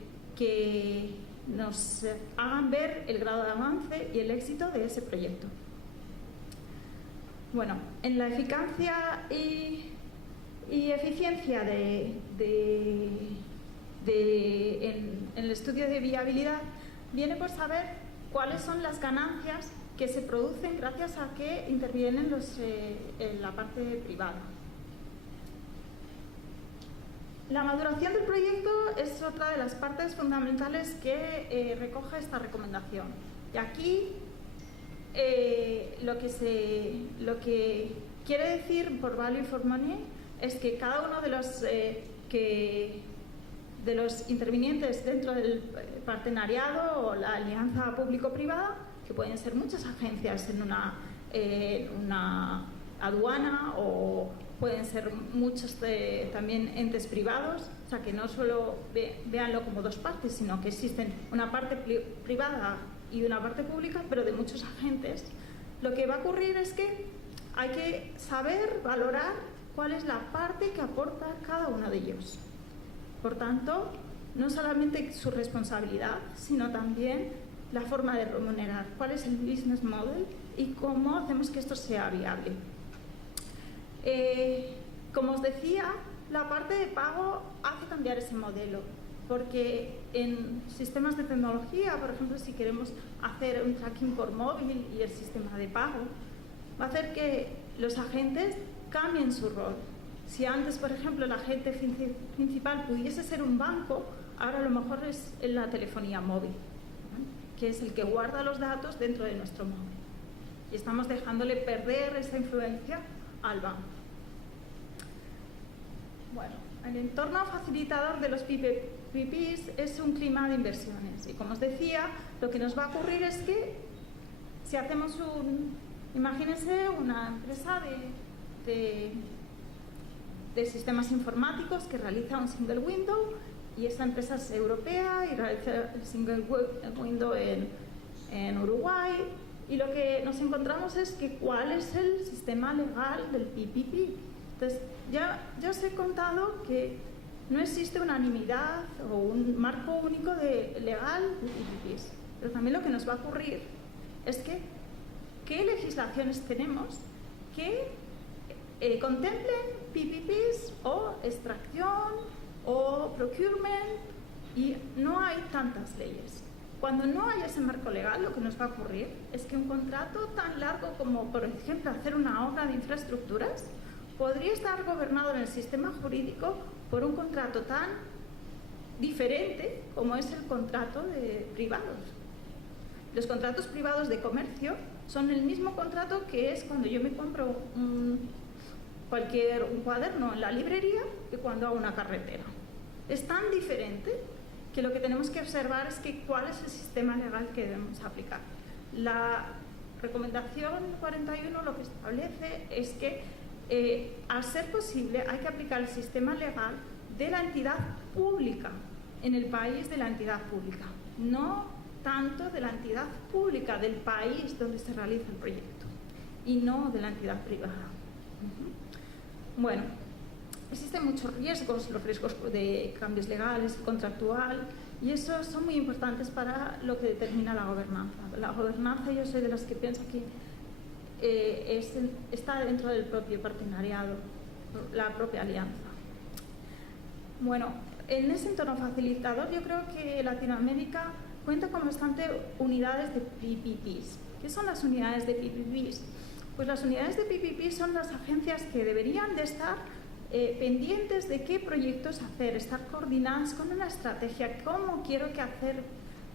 nos hagan ver el grado de avance y el éxito de ese proyecto. Bueno, en la eficacia y eficiencia en el estudio de viabilidad viene por saber cuáles son las ganancias que se producen gracias a que intervienen en la parte privada. La maduración del proyecto es otra de las partes fundamentales que recoge esta recomendación. Y aquí lo que quiere decir por value for money es que cada uno de los de los intervinientes dentro del partenariado o la alianza público-privada, que pueden ser muchas agencias en una aduana, o pueden ser muchos también entes privados, o sea, que no solo véanlo como dos partes, sino que existen una parte privada y una parte pública, pero de muchos agentes. Lo que va a ocurrir es que hay que saber valorar cuál es la parte que aporta cada uno de ellos. Por tanto, no solamente su responsabilidad, sino también la forma de remunerar, cuál es el business model y cómo hacemos que esto sea viable. Como os decía, la parte de pago hace cambiar ese modelo, porque en sistemas de tecnología, por ejemplo, si queremos hacer un tracking por móvil y el sistema de pago, va a hacer que los agentes cambien su rol. Si antes, por ejemplo, el agente principal pudiese ser un banco, ahora a lo mejor es en la telefonía móvil, ¿no?, que es el que guarda los datos dentro de nuestro móvil. Y estamos dejándole perder esa influencia al banco. Bueno, el entorno facilitador de los PPPs es un clima de inversiones. Y como os decía, lo que nos va a ocurrir es que si hacemos imagínense una empresa de sistemas informáticos que realiza un single window, y esa empresa es europea y realiza el single window en Uruguay, y lo que nos encontramos es que cuál es el sistema legal del PPP. Entonces, ya os he contado que no existe unanimidad o un marco único legal de PPPs, pero también lo que nos va a ocurrir es que qué legislaciones tenemos que contemplen PPPs o extracción o procurement, y no hay tantas leyes. Cuando no hay ese marco legal, lo que nos va a ocurrir es que un contrato tan largo como, por ejemplo, hacer una obra de infraestructuras, podría estar gobernado en el sistema jurídico por un contrato tan diferente como es el contrato de privados. Los contratos privados de comercio son el mismo contrato que es cuando yo me compro un cuaderno en la librería que cuando hago una carretera. Es tan diferente que lo que tenemos que observar es que cuál es el sistema legal que debemos aplicar. La recomendación 41 lo que establece es que al ser posible hay que aplicar el sistema legal de la entidad pública en el país de la entidad pública, no tanto de la entidad pública del país donde se realiza el proyecto y no de la entidad privada. Bueno, existen muchos riesgos, los riesgos de cambios legales, contractual, y esos son muy importantes para lo que determina la gobernanza. La gobernanza, yo soy de las que pienso que está dentro del propio partenariado, la propia alianza. Bueno, en ese entorno facilitador yo creo que Latinoamérica cuenta con bastantes unidades de PPPs. ¿Qué son las unidades de PPPs? Pues las unidades de PPP son las agencias que deberían de estar pendientes de qué proyectos hacer, estar coordinadas con una estrategia, cómo quiero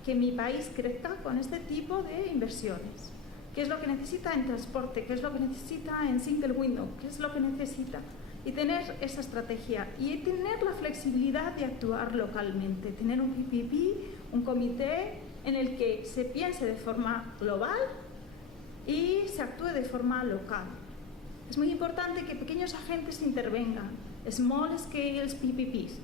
que mi país crezca con este tipo de inversiones. ¿Qué es lo que necesita en transporte? ¿Qué es lo que necesita en single window? ¿Qué es lo que necesita? Y tener esa estrategia y tener la flexibilidad de actuar localmente, tener un PPP, un comité en el que se piense de forma global y se actúe de forma local. Es muy importante que pequeños agentes intervengan, small scale PPPs,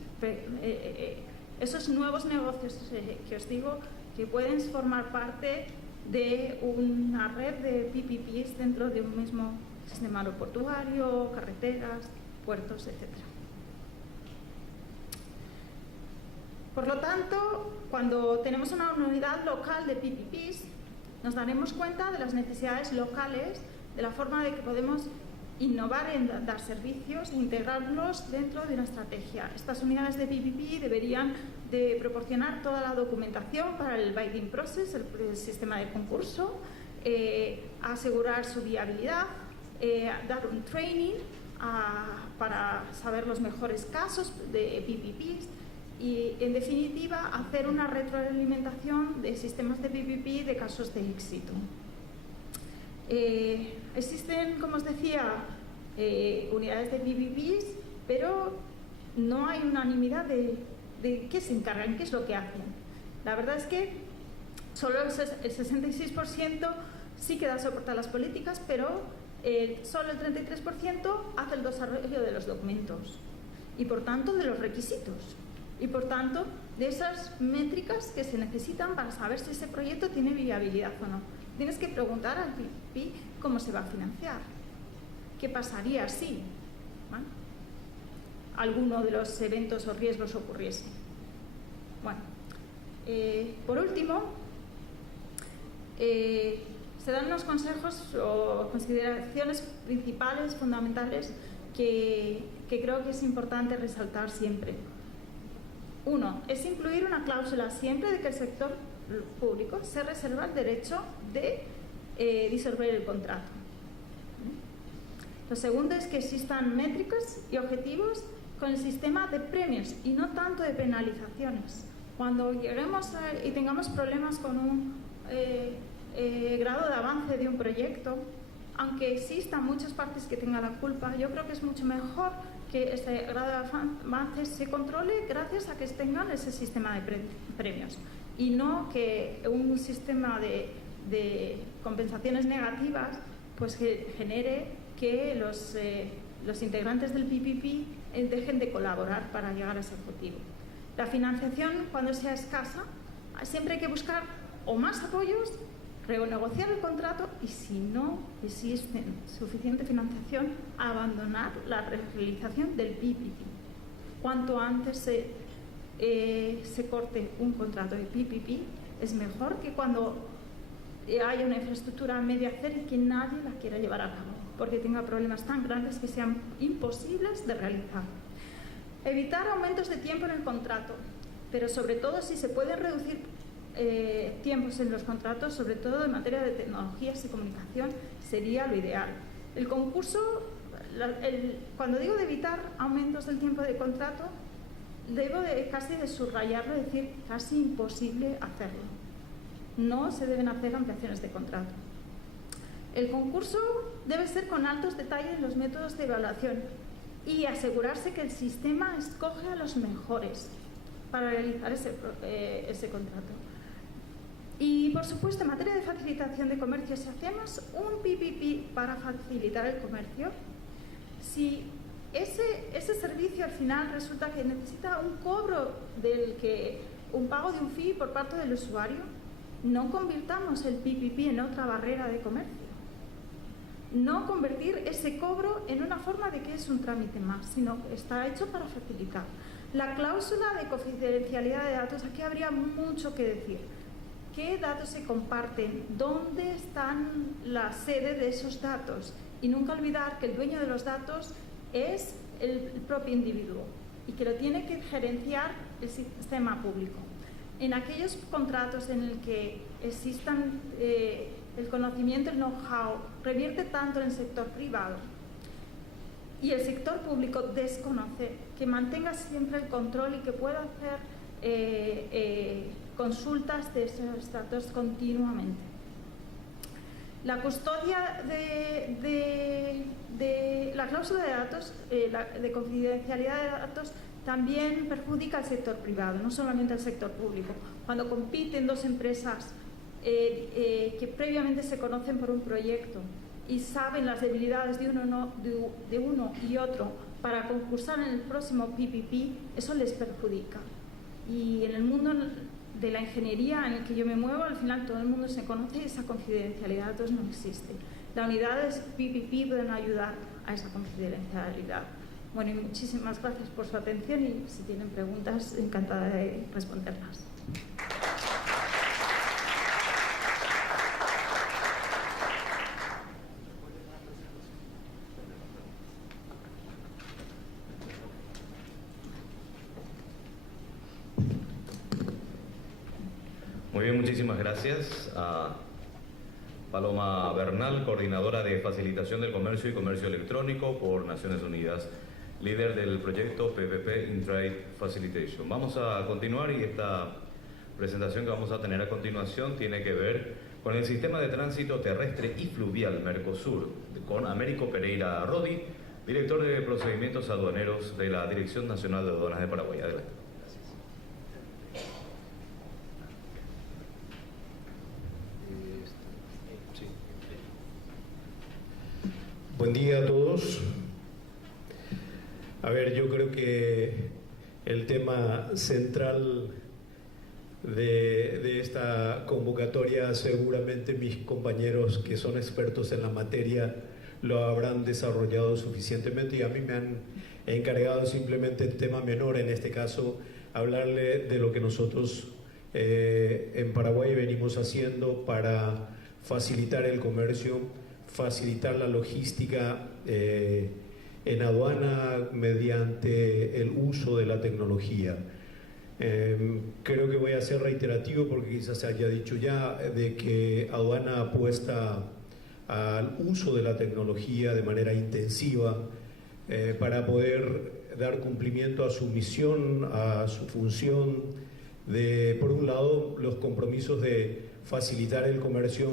esos nuevos negocios que os digo que pueden formar parte de una red de PPPs dentro de un mismo sistema aeroportuario, carreteras, puertos, etc. Por lo tanto, cuando tenemos una unidad local de PPPs, nos daremos cuenta de las necesidades locales, de la forma de que podemos innovar en dar servicios e integrarlos dentro de una estrategia. Estas unidades de PPP deberían de proporcionar toda la documentación para el bidding process, el sistema de concurso, asegurar su viabilidad, dar un training para saber los mejores casos de PPPs y, en definitiva, hacer una retroalimentación de sistemas de PPP de casos de éxito. Existen, como os decía, unidades de PPPs, pero no hay unanimidad de de qué se encargan, qué es lo que hacen. La verdad es que solo el 66% sí que da soporte a las políticas, pero solo el 33% hace el desarrollo de los documentos y, por tanto, de los requisitos y, por tanto, de esas métricas que se necesitan para saber si ese proyecto tiene viabilidad o no. Tienes que preguntar al PPP cómo se va a financiar, qué pasaría si alguno de los eventos o riesgos ocurriese. Bueno, por último, se dan unos consejos o consideraciones principales, fundamentales, que creo que es importante resaltar siempre. Uno, es incluir una cláusula siempre de que el sector público se reserva el derecho de disolver el contrato. Lo segundo es que existan métricas y objetivos con el sistema de premios y no tanto de penalizaciones. Cuando lleguemos y tengamos problemas con un grado de avance de un proyecto, aunque existan muchas partes que tengan la culpa, yo creo que es mucho mejor que ese grado de avance se controle gracias a que tengan ese sistema de premios y no que un sistema de compensaciones negativas pues genere que los integrantes del PPP dejen de colaborar para llegar a ese objetivo. La financiación, cuando sea escasa, siempre hay que buscar o más apoyos, renegociar el contrato y, si no existe suficiente financiación, abandonar la realización del PPP. Cuanto antes se corte un contrato de PPP, es mejor que cuando haya una infraestructura a medio hacer y que nadie la quiera llevar a cabo, porque tenga problemas tan grandes que sean imposibles de realizar. Evitar aumentos de tiempo en el contrato, pero sobre todo si se puede reducir tiempos en los contratos, sobre todo en materia de tecnologías y comunicación, sería lo ideal. El concurso, cuando digo de evitar aumentos del tiempo de contrato, debo casi de subrayarlo, decir casi imposible hacerlo. No se deben hacer ampliaciones de contrato. El concurso debe ser con altos detalles en los métodos de evaluación y asegurarse que el sistema escoge a los mejores para realizar ese contrato. Y, por supuesto, en materia de facilitación de comercio, si hacemos un PPP para facilitar el comercio, si ese servicio al final resulta que necesita un cobro un pago de un fee por parte del usuario, no convirtamos el PPP en otra barrera de comercio. No convertir ese cobro en una forma de que es un trámite más, sino que está hecho para facilitar. La cláusula de confidencialidad de datos, aquí habría mucho que decir. ¿Qué datos se comparten? ¿Dónde están la sede de esos datos? Y nunca olvidar que el dueño de los datos es el propio individuo y que lo tiene que gerenciar el sistema público. En aquellos contratos en el que existan el conocimiento, el know-how, revierte tanto en el sector privado y el sector público desconoce, que mantenga siempre el control y que pueda hacer consultas de esos datos continuamente. La custodia de la cláusula de datos, de confidencialidad de datos, también perjudica al sector privado, no solamente al sector público. Cuando compiten dos empresas que previamente se conocen por un proyecto y saben las debilidades de uno y otro para concursar en el próximo PPP, eso les perjudica. Y en el mundo de la ingeniería en el que yo me muevo, al final todo el mundo se conoce y esa confidencialidad de datos no existe. Las unidades PPP pueden ayudar a esa confidencialidad. Bueno, y muchísimas gracias por su atención y si tienen preguntas, encantada de responderlas. Muy bien, muchísimas gracias a Paloma Bernal, coordinadora de Facilitación del Comercio y Comercio Electrónico por Naciones Unidas, líder del proyecto PPP in Trade Facilitation. Vamos a continuar y esta presentación que vamos a tener a continuación tiene que ver con el sistema de tránsito terrestre y fluvial Mercosur, con Américo Pereira Rodi, director de procedimientos aduaneros de la Dirección Nacional de Aduanas de Paraguay. Adelante. Buen día a todos. A ver, yo creo que el tema central de esta convocatoria, seguramente mis compañeros que son expertos en la materia lo habrán desarrollado suficientemente, y a mí me han encargado simplemente el tema menor, en este caso, hablarle de lo que nosotros en Paraguay venimos haciendo para facilitar el comercio, facilitar la logística en aduana mediante el uso de la tecnología. Creo que voy a ser reiterativo porque quizás se haya dicho ya de que aduana apuesta al uso de la tecnología de manera intensiva para poder dar cumplimiento a su misión, a su función de, por un lado, los compromisos de facilitar el comercio,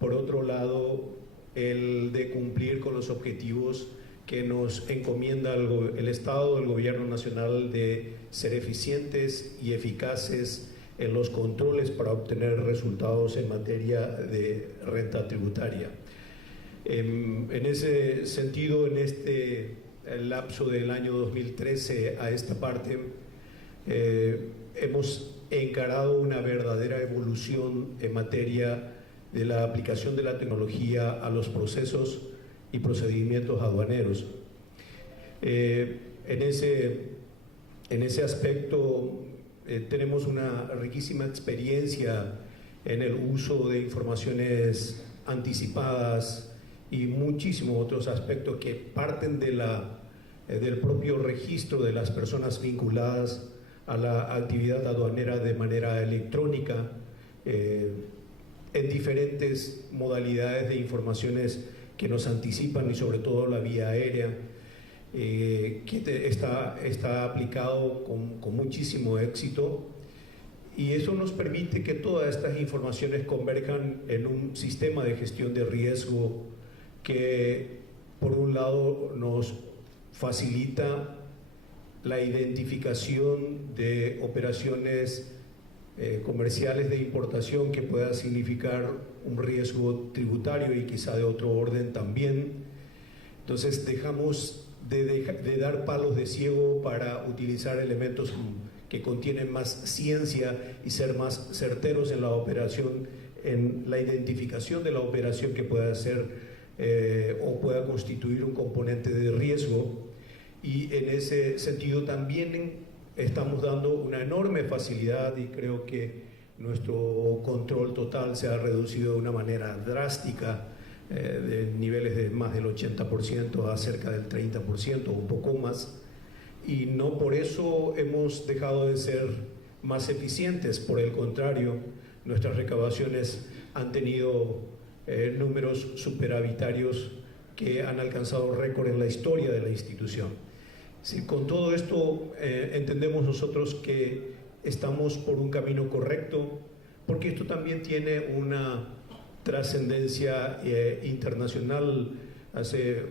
por otro lado, el de cumplir con los objetivos que nos encomienda el Estado, el Gobierno Nacional, de ser eficientes y eficaces en los controles para obtener resultados en materia de renta tributaria. En ese sentido, en este lapso del año 2013 a esta parte, hemos encarado una verdadera evolución en materia de la aplicación de la tecnología a los procesos y procedimientos aduaneros. En ese aspecto tenemos una riquísima experiencia en el uso de informaciones anticipadas y muchísimos otros aspectos que parten del propio registro de las personas vinculadas a la actividad aduanera de manera electrónica, en diferentes modalidades de informaciones que nos anticipan, y sobre todo la vía aérea, que está aplicado con muchísimo éxito, y eso nos permite que todas estas informaciones converjan en un sistema de gestión de riesgo que, por un lado, nos facilita la identificación de operaciones comerciales de importación que pueda significar un riesgo tributario y quizá de otro orden también. Entonces dejamos de dar palos de ciego para utilizar elementos que contienen más ciencia y ser más certeros en la operación, en la identificación de la operación que pueda ser o pueda constituir un componente de riesgo. Y en ese sentido también estamos dando una enorme facilidad, y creo que nuestro control total se ha reducido de una manera drástica, de niveles de más del 80% a cerca del 30% o un poco más, y no por eso hemos dejado de ser más eficientes. Por el contrario, nuestras recaudaciones han tenido números superavitarios que han alcanzado récord en la historia de la institución. Sí, con todo esto entendemos nosotros que estamos por un camino correcto, porque esto también tiene una trascendencia internacional. Hace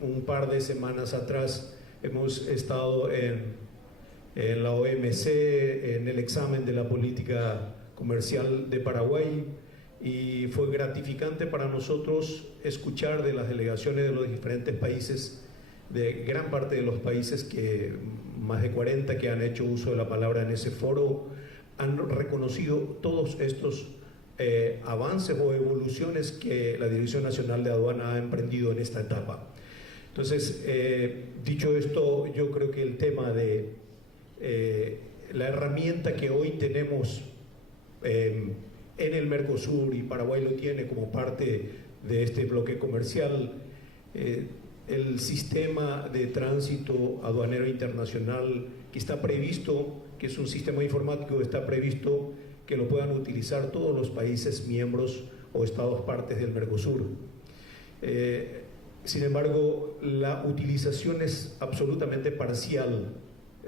un par de semanas atrás hemos estado en la OMC, en el examen de la política comercial de Paraguay, y fue gratificante para nosotros escuchar de las delegaciones de los diferentes países, de gran parte de los países, que más de 40 que han hecho uso de la palabra en ese foro, han reconocido todos estos avances o evoluciones que la Dirección Nacional de Aduana ha emprendido en esta etapa. Entonces, dicho esto, yo creo que el tema de la herramienta que hoy tenemos en el Mercosur, y Paraguay lo tiene como parte de este bloque comercial, el sistema de tránsito aduanero internacional que está previsto, que es un sistema informático que está previsto que lo puedan utilizar todos los países miembros o estados partes del Mercosur. Sin embargo, la utilización es absolutamente parcial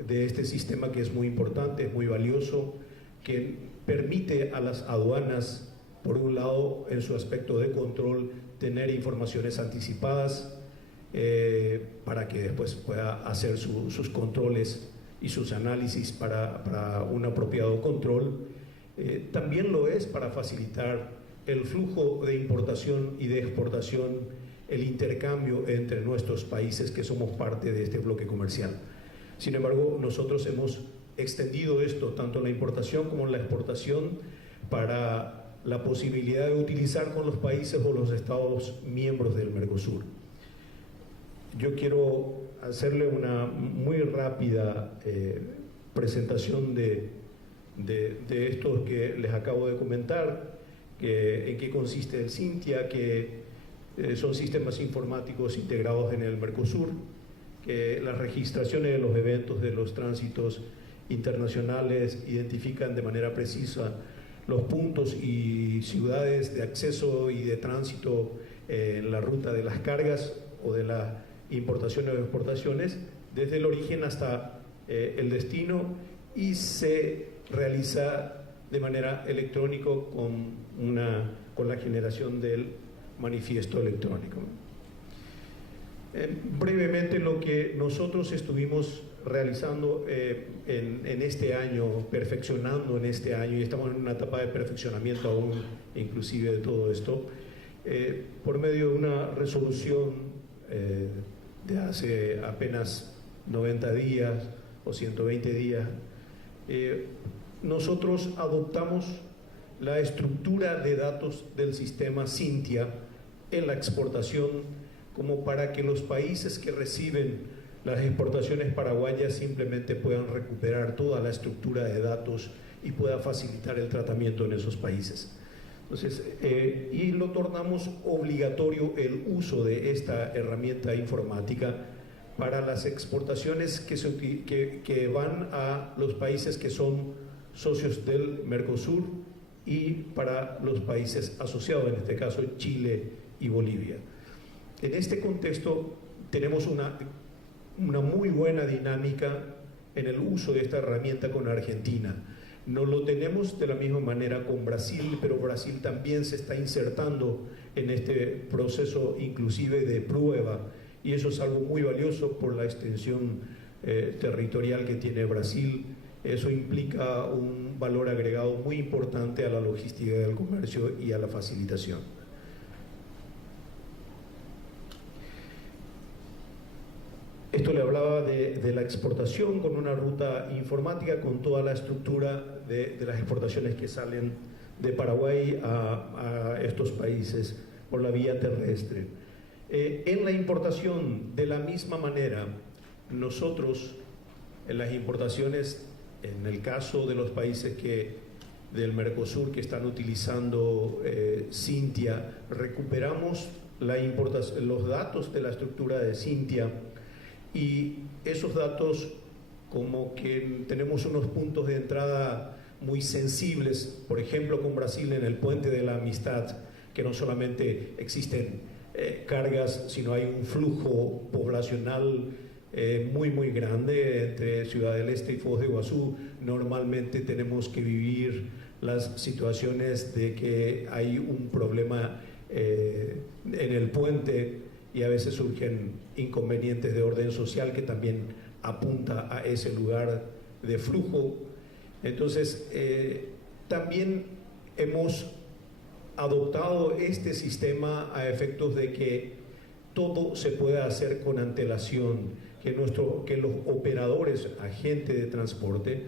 de este sistema, que es muy importante, es muy valioso, que permite a las aduanas, por un lado, en su aspecto de control, tener informaciones anticipadas, para que después pueda hacer sus controles y sus análisis para un apropiado control. También lo es para facilitar el flujo de importación y de exportación el intercambio entre nuestros países que somos parte de este bloque comercial. Sin embargo, nosotros hemos extendido esto, tanto en la importación como en la exportación, para la posibilidad de utilizar con los países o los estados miembros del Mercosur. Yo quiero hacerle una muy rápida presentación de esto que les acabo de comentar, en qué consiste el Cintia, que son sistemas informáticos integrados en el Mercosur, que las registraciones de los eventos de los tránsitos internacionales identifican de manera precisa los puntos y ciudades de acceso y de tránsito en la ruta de las cargas o de las importaciones o exportaciones, desde el origen hasta el destino, y se realiza de manera electrónica con la generación del manifiesto electrónico. Brevemente, lo que nosotros estuvimos realizando en este año, perfeccionando en este año, y estamos en una etapa de perfeccionamiento aún, inclusive de todo esto, por medio de una resolución de hace apenas 90 días o 120 días, nosotros adoptamos la estructura de datos del sistema Cintia en la exportación, como para que los países que reciben las exportaciones paraguayas simplemente puedan recuperar toda la estructura de datos y pueda facilitar el tratamiento en esos países. Entonces, y lo tornamos obligatorio el uso de esta herramienta informática para las exportaciones que van a los países que son socios del Mercosur y para los países asociados, en este caso Chile y Bolivia. En este contexto tenemos una muy buena dinámica en el uso de esta herramienta con Argentina. No lo tenemos de la misma manera con Brasil, pero Brasil también se está insertando en este proceso inclusive de prueba, y eso es algo muy valioso por la extensión territorial que tiene Brasil. Eso implica un valor agregado muy importante a la logística del comercio y a la facilitación. Esto le hablaba de la exportación con una ruta informática, con toda la estructura de las exportaciones que salen de Paraguay a estos países por la vía terrestre. En la importación, de la misma manera, nosotros en las importaciones, en el caso de los países del Mercosur que están utilizando Cintia, recuperamos los datos de la estructura de Cintia, y esos datos, como que tenemos unos puntos de entrada muy sensibles, por ejemplo con Brasil en el Puente de la Amistad, que no solamente existen cargas, sino hay un flujo poblacional muy grande entre Ciudad del Este y Foz de Iguazú. Normalmente tenemos que vivir las situaciones de que hay un problema en el puente, y a veces surgen inconvenientes de orden social que también apunta a ese lugar de flujo. Entonces, también hemos adoptado este sistema a efectos de que todo se pueda hacer con antelación, que los operadores, agentes de transporte,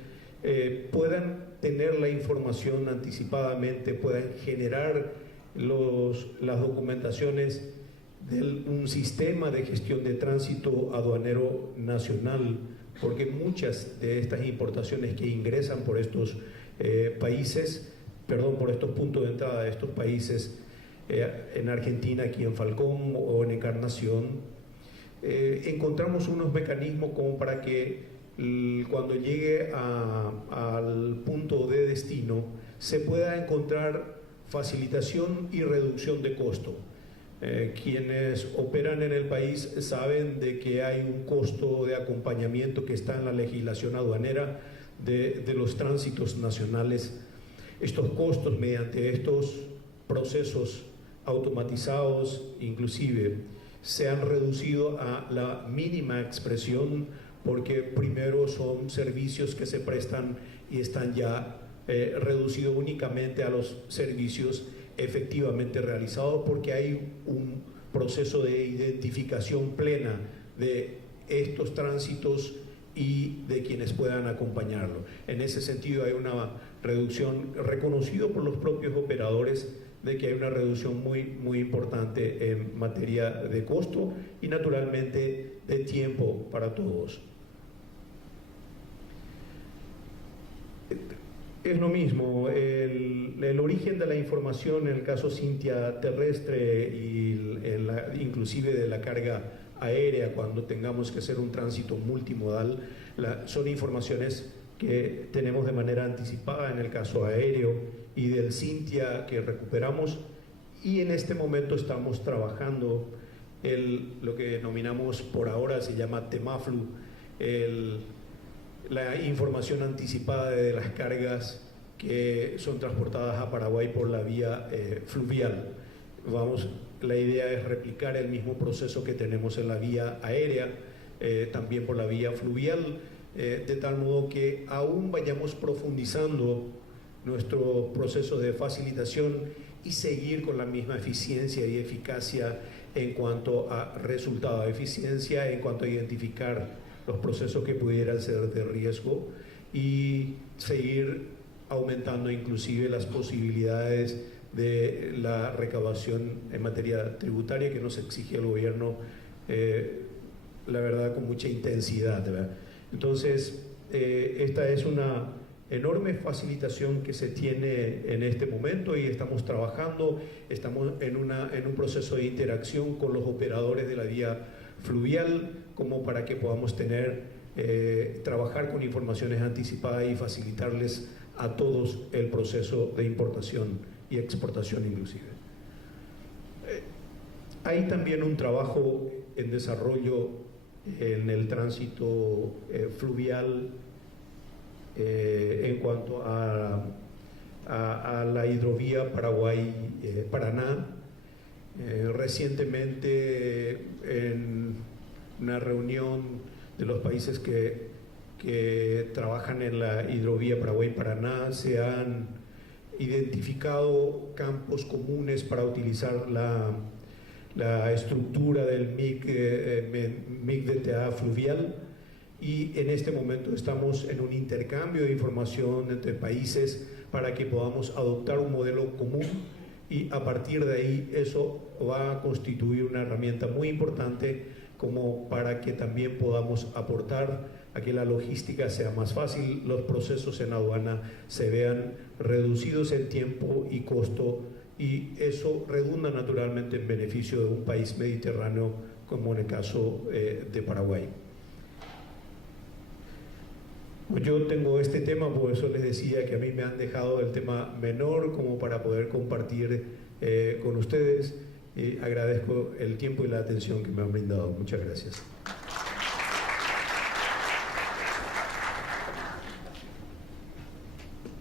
puedan tener la información anticipadamente, puedan generar las documentaciones de un sistema de gestión de tránsito aduanero nacional, porque muchas de estas importaciones que ingresan por estos por estos puntos de entrada de estos países, en Argentina, aquí en Falcón o en Encarnación, encontramos unos mecanismos como para que cuando llegue al punto de destino se pueda encontrar facilitación y reducción de costo. Quienes operan en el país saben de que hay un costo de acompañamiento que está en la legislación aduanera de los tránsitos nacionales. Estos costos, mediante estos procesos automatizados inclusive, se han reducido a la mínima expresión, porque primero son servicios que se prestan y están ya reducidos únicamente a los servicios efectivamente realizados, porque hay proceso de identificación plena de estos tránsitos y de quienes puedan acompañarlo. En ese sentido hay una reducción, reconocido por los propios operadores, de que hay una reducción muy importante en materia de costo y naturalmente de tiempo para todos. Es lo mismo, el origen de la información en el caso Cintia terrestre y inclusive de la carga aérea cuando tengamos que hacer un tránsito multimodal, son informaciones que tenemos de manera anticipada en el caso aéreo y del Cintia que recuperamos, y en este momento estamos trabajando lo que denominamos por ahora se llama TEMAFLU, la información anticipada de las cargas que son transportadas a Paraguay por la vía fluvial. La idea es replicar el mismo proceso que tenemos en la vía aérea, también por la vía fluvial, de tal modo que aún vayamos profundizando nuestro proceso de facilitación y seguir con la misma eficiencia y eficacia en cuanto a resultado, eficiencia en cuanto a identificar los procesos que pudieran ser de riesgo y seguir aumentando inclusive las posibilidades de la recaudación en materia tributaria que nos exige el gobierno, la verdad, con mucha intensidad, ¿verdad? Entonces, esta es una enorme facilitación que se tiene en este momento y estamos trabajando, estamos en un proceso de interacción con los operadores de la vía fluvial como para que podamos trabajar con informaciones anticipadas y facilitarles a todos el proceso de importación y exportación inclusive. Hay también un trabajo en desarrollo en el tránsito fluvial en cuanto a la hidrovía Paraguay-Paraná. Recientemente en una reunión de los países que trabajan en la hidrovía Paraguay-Paraná se han identificado campos comunes para utilizar la estructura del MIG-DTA fluvial, y en este momento estamos en un intercambio de información entre países para que podamos adoptar un modelo común, y a partir de ahí eso va a constituir una herramienta muy importante como para que también podamos aportar a que la logística sea más fácil, los procesos en aduana se vean reducidos en tiempo y costo, y eso redunda naturalmente en beneficio de un país mediterráneo como en el caso de Paraguay. Yo tengo este tema, por eso les decía que a mí me han dejado el tema menor como para poder compartir con ustedes. Agradezco el tiempo y la atención que me han brindado. Muchas gracias.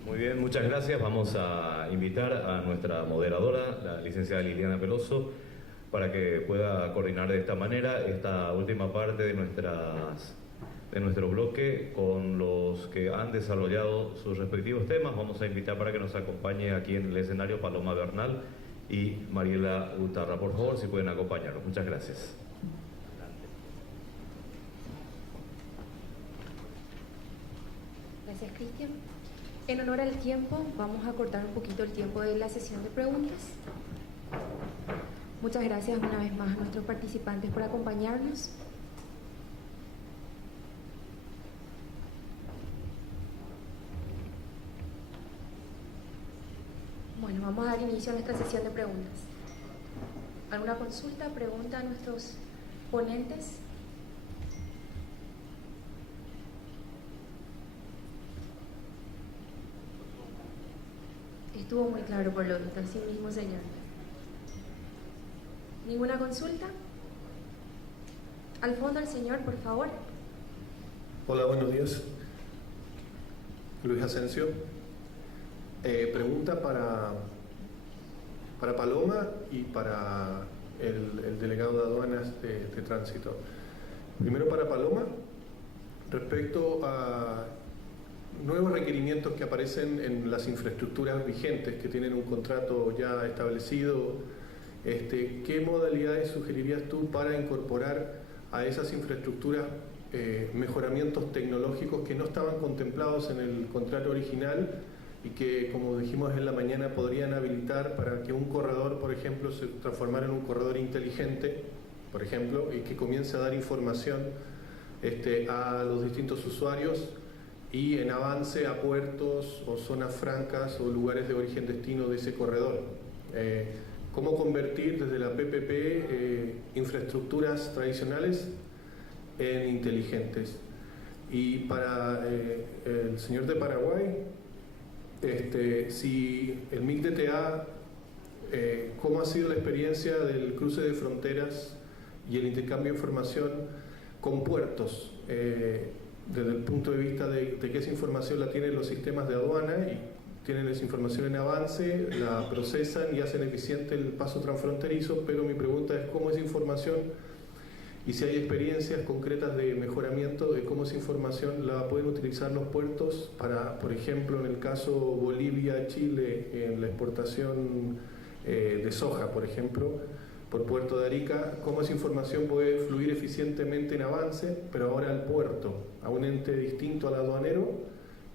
Muy bien, muchas gracias. Vamos a invitar a nuestra moderadora, la licenciada Liliana Peloso, para que pueda coordinar de esta manera esta última parte de nuestro bloque con los que han desarrollado sus respectivos temas. Vamos a invitar para que nos acompañe aquí en el escenario Paloma Bernal y Mariela Gutarra. Por favor, si pueden acompañarnos. Muchas gracias. Gracias, Cristian. En honor al tiempo, vamos a cortar un poquito el tiempo de la sesión de preguntas. Muchas gracias una vez más a nuestros participantes por acompañarnos. Bueno, vamos a dar inicio a nuestra sesión de preguntas. ¿Alguna consulta, pregunta a nuestros ponentes? Estuvo muy claro por lo visto, así mismo, señor. ¿Ninguna consulta? Al fondo, el señor, por favor. Hola, buenos días. Luis Asensio. Pregunta para Paloma y para el delegado de aduanas de tránsito. Primero para Paloma, respecto a nuevos requerimientos que aparecen en las infraestructuras vigentes que tienen un contrato ya establecido ¿qué modalidades sugerirías tú para incorporar a esas infraestructuras mejoramientos tecnológicos que no estaban contemplados en el contrato original y que, como dijimos en la mañana, podrían habilitar para que un corredor, por ejemplo, se transformara en un corredor inteligente, por ejemplo, y que comience a dar información a los distintos usuarios y en avance a puertos o zonas francas o lugares de origen-destino de ese corredor? ¿Cómo convertir desde la PPP infraestructuras tradicionales en inteligentes? Y para el señor de Paraguay, si el MIC-DTA, ¿cómo ha sido la experiencia del cruce de fronteras y el intercambio de información con puertos? Desde el punto de vista de que esa información la tienen los sistemas de aduana y tienen esa información en avance, la procesan y hacen eficiente el paso transfronterizo, pero mi pregunta es cómo esa información y si hay experiencias concretas de mejoramiento de cómo esa información la pueden utilizar los puertos para, por ejemplo, en el caso Bolivia-Chile, en la exportación de soja, por ejemplo, por Puerto de Arica, cómo esa información puede fluir eficientemente en avance, pero ahora al puerto, a un ente distinto al aduanero,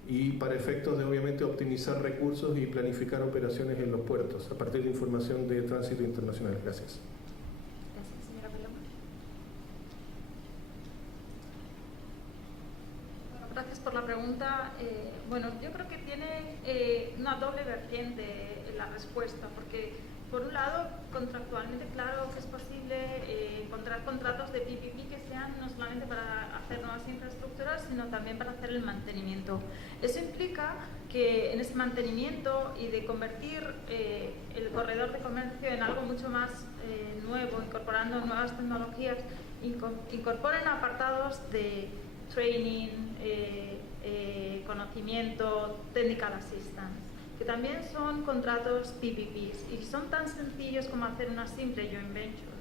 y para efectos de obviamente optimizar recursos y planificar operaciones en los puertos a partir de información de tránsito internacional. Gracias. Gracias, señora Paloma. Bueno, gracias por la pregunta. Bueno, yo creo que tiene una doble vertiente la respuesta, porque por un lado, contractualmente claro que es posible encontrar contratos de PPP que sean no solamente para hacer nuevas infraestructuras, sino también para hacer el mantenimiento. Eso implica que en ese mantenimiento y de convertir el corredor de comercio en algo mucho más nuevo, incorporando nuevas tecnologías, incorporen apartados de training, conocimiento, technical assistance, que también son contratos PPPs y son tan sencillos como hacer una simple joint venture.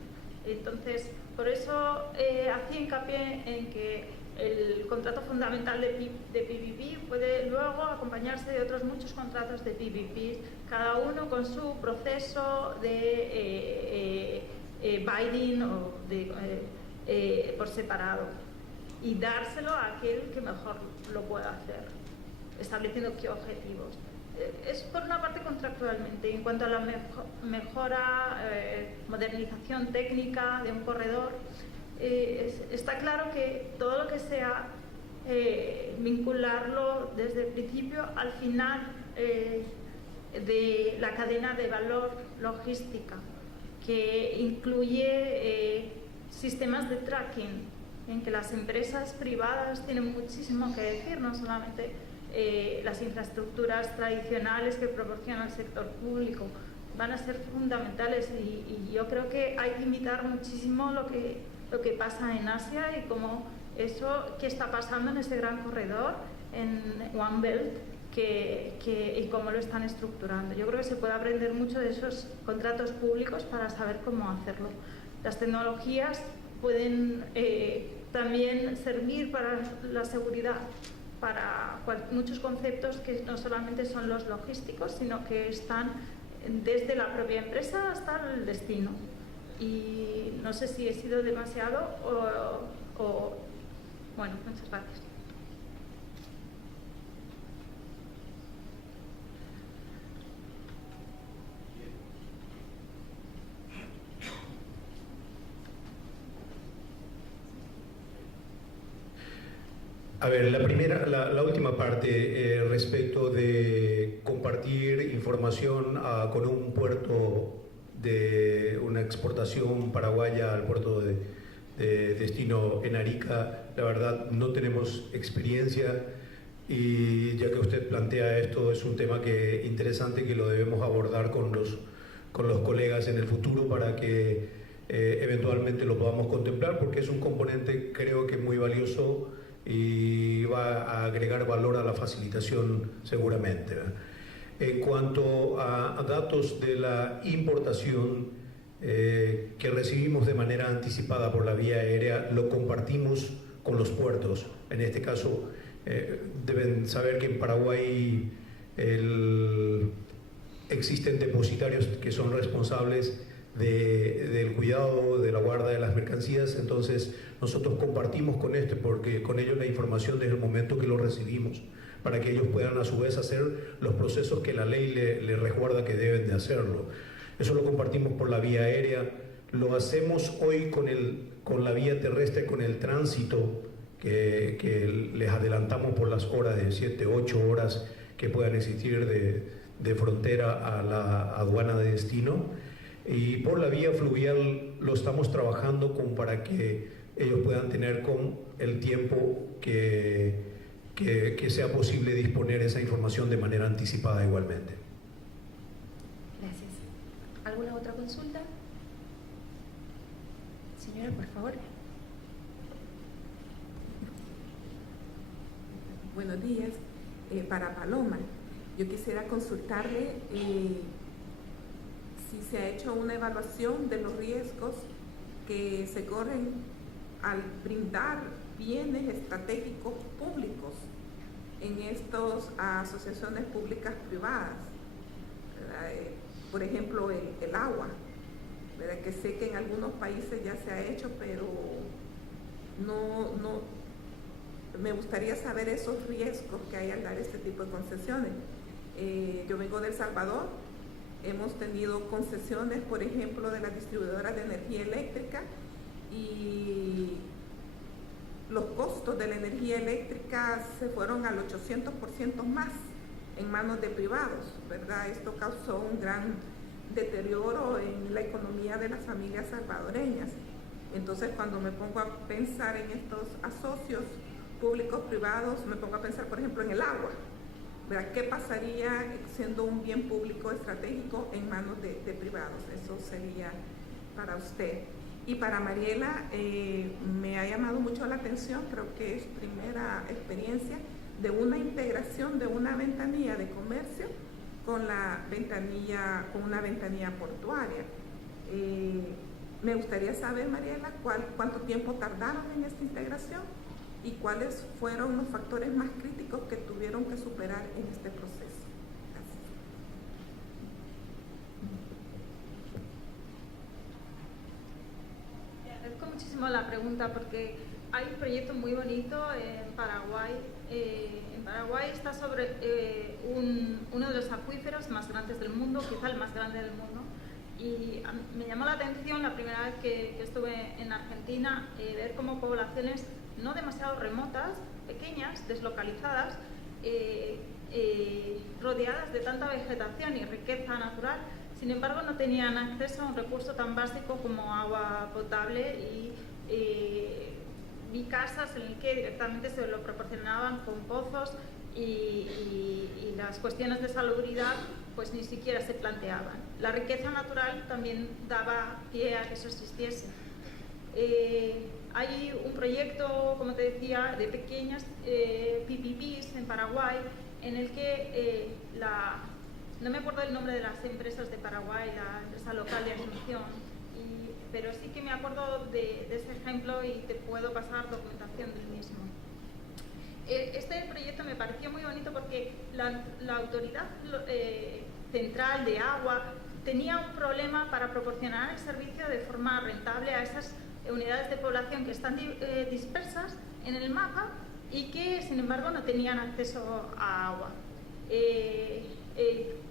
Entonces, por eso hacía hincapié en que el contrato fundamental de PPP puede luego acompañarse de otros muchos contratos de PPPs, cada uno con su proceso de bidding o por separado, y dárselo a aquel que mejor lo pueda hacer, estableciendo qué objetivos. Es por una parte contractualmente. En cuanto a la mejora, modernización técnica de un corredor, está claro que todo lo que sea vincularlo desde el principio al final de la cadena de valor logística, que incluye sistemas de tracking, en que las empresas privadas tienen muchísimo que decir, no solamente las infraestructuras tradicionales que proporciona el sector público, van a ser fundamentales, y yo creo que hay que imitar muchísimo lo que pasa en Asia y cómo eso que está pasando en ese gran corredor, en One Belt, y cómo lo están estructurando. Yo creo que se puede aprender mucho de esos contratos públicos para saber cómo hacerlo. Las tecnologías pueden también servir para la seguridad, para muchos conceptos que no solamente son los logísticos, sino que están desde la propia empresa hasta el destino. Y no sé si he sido demasiado o bueno, muchas gracias. A ver, la última parte respecto de compartir información con un puerto de una exportación paraguaya al puerto de destino en Arica. La verdad no tenemos experiencia, y ya que usted plantea esto, es un tema interesante que lo debemos abordar con los colegas en el futuro para que eventualmente lo podamos contemplar, porque es un componente creo que muy valioso y va a agregar valor a la facilitación seguramente. En cuanto a datos de la importación que recibimos de manera anticipada por la vía aérea, lo compartimos con los puertos. En este caso, deben saber que en Paraguay existen depositarios que son responsables del cuidado, de la guarda de las mercancías. Entonces nosotros compartimos con con ellos la información desde el momento que lo recibimos, para que ellos puedan a su vez hacer los procesos que la ley les resguarda que deben de hacerlo. Eso lo compartimos por la vía aérea, lo hacemos hoy con la vía terrestre, con el tránsito que les adelantamos por las horas de 7, 8 horas que puedan existir de frontera a la aduana de destino. Y por la vía fluvial lo estamos trabajando como para que ellos puedan tener con el tiempo que sea posible disponer esa información de manera anticipada igualmente. Gracias. ¿Alguna otra consulta? Señora, por favor. Buenos días. Para Paloma, yo quisiera consultarle si se ha hecho una evaluación de los riesgos que se corren al brindar bienes estratégicos públicos en estas asociaciones públicas privadas. Por ejemplo, el agua, ¿verdad? Que sé que en algunos países ya se ha hecho, pero no me gustaría saber esos riesgos que hay al dar este tipo de concesiones. Yo vengo de El Salvador, hemos tenido concesiones, por ejemplo, de las distribuidoras de energía eléctrica, y los costos de la energía eléctrica se fueron al 800% más en manos de privados, ¿verdad? Esto causó un gran deterioro en la economía de las familias salvadoreñas. Entonces, cuando me pongo a pensar en estos asocios públicos privados, me pongo a pensar, por ejemplo, en el agua, ¿verdad? ¿Qué pasaría siendo un bien público estratégico en manos de privados? Eso sería para usted. Y para Mariela, me ha llamado mucho la atención, creo que es primera experiencia de una integración de una ventanilla de comercio con una ventanilla portuaria. Me gustaría saber, Mariela, cuánto tiempo tardaron en esta integración y cuáles fueron los factores más críticos que tuvieron que superar en este proceso. Gracias. Agradezco muchísimo la pregunta porque hay un proyecto muy bonito en Paraguay. En Paraguay está sobre uno de los acuíferos más grandes del mundo, quizá el más grande del mundo. Y me llamó la atención la primera vez que estuve en Argentina, ver cómo poblaciones no demasiado remotas, pequeñas, deslocalizadas, rodeadas de tanta vegetación y riqueza natural, sin embargo no tenían acceso a un recurso tan básico como agua potable, y vi casas en las que directamente se lo proporcionaban con pozos y las cuestiones de salubridad pues ni siquiera se planteaban. La riqueza natural también daba pie a que eso existiese. Hay un proyecto, como te decía, de pequeñas PPPs en Paraguay, en el que no me acuerdo el nombre de las empresas de Paraguay, la empresa local de Asunción, pero sí que me acuerdo de ese ejemplo y te puedo pasar documentación del mismo. Este proyecto me pareció muy bonito porque la autoridad central de agua tenía un problema para proporcionar el servicio de forma rentable a esas unidades de población que están dispersas en el mapa y que sin embargo no tenían acceso a agua.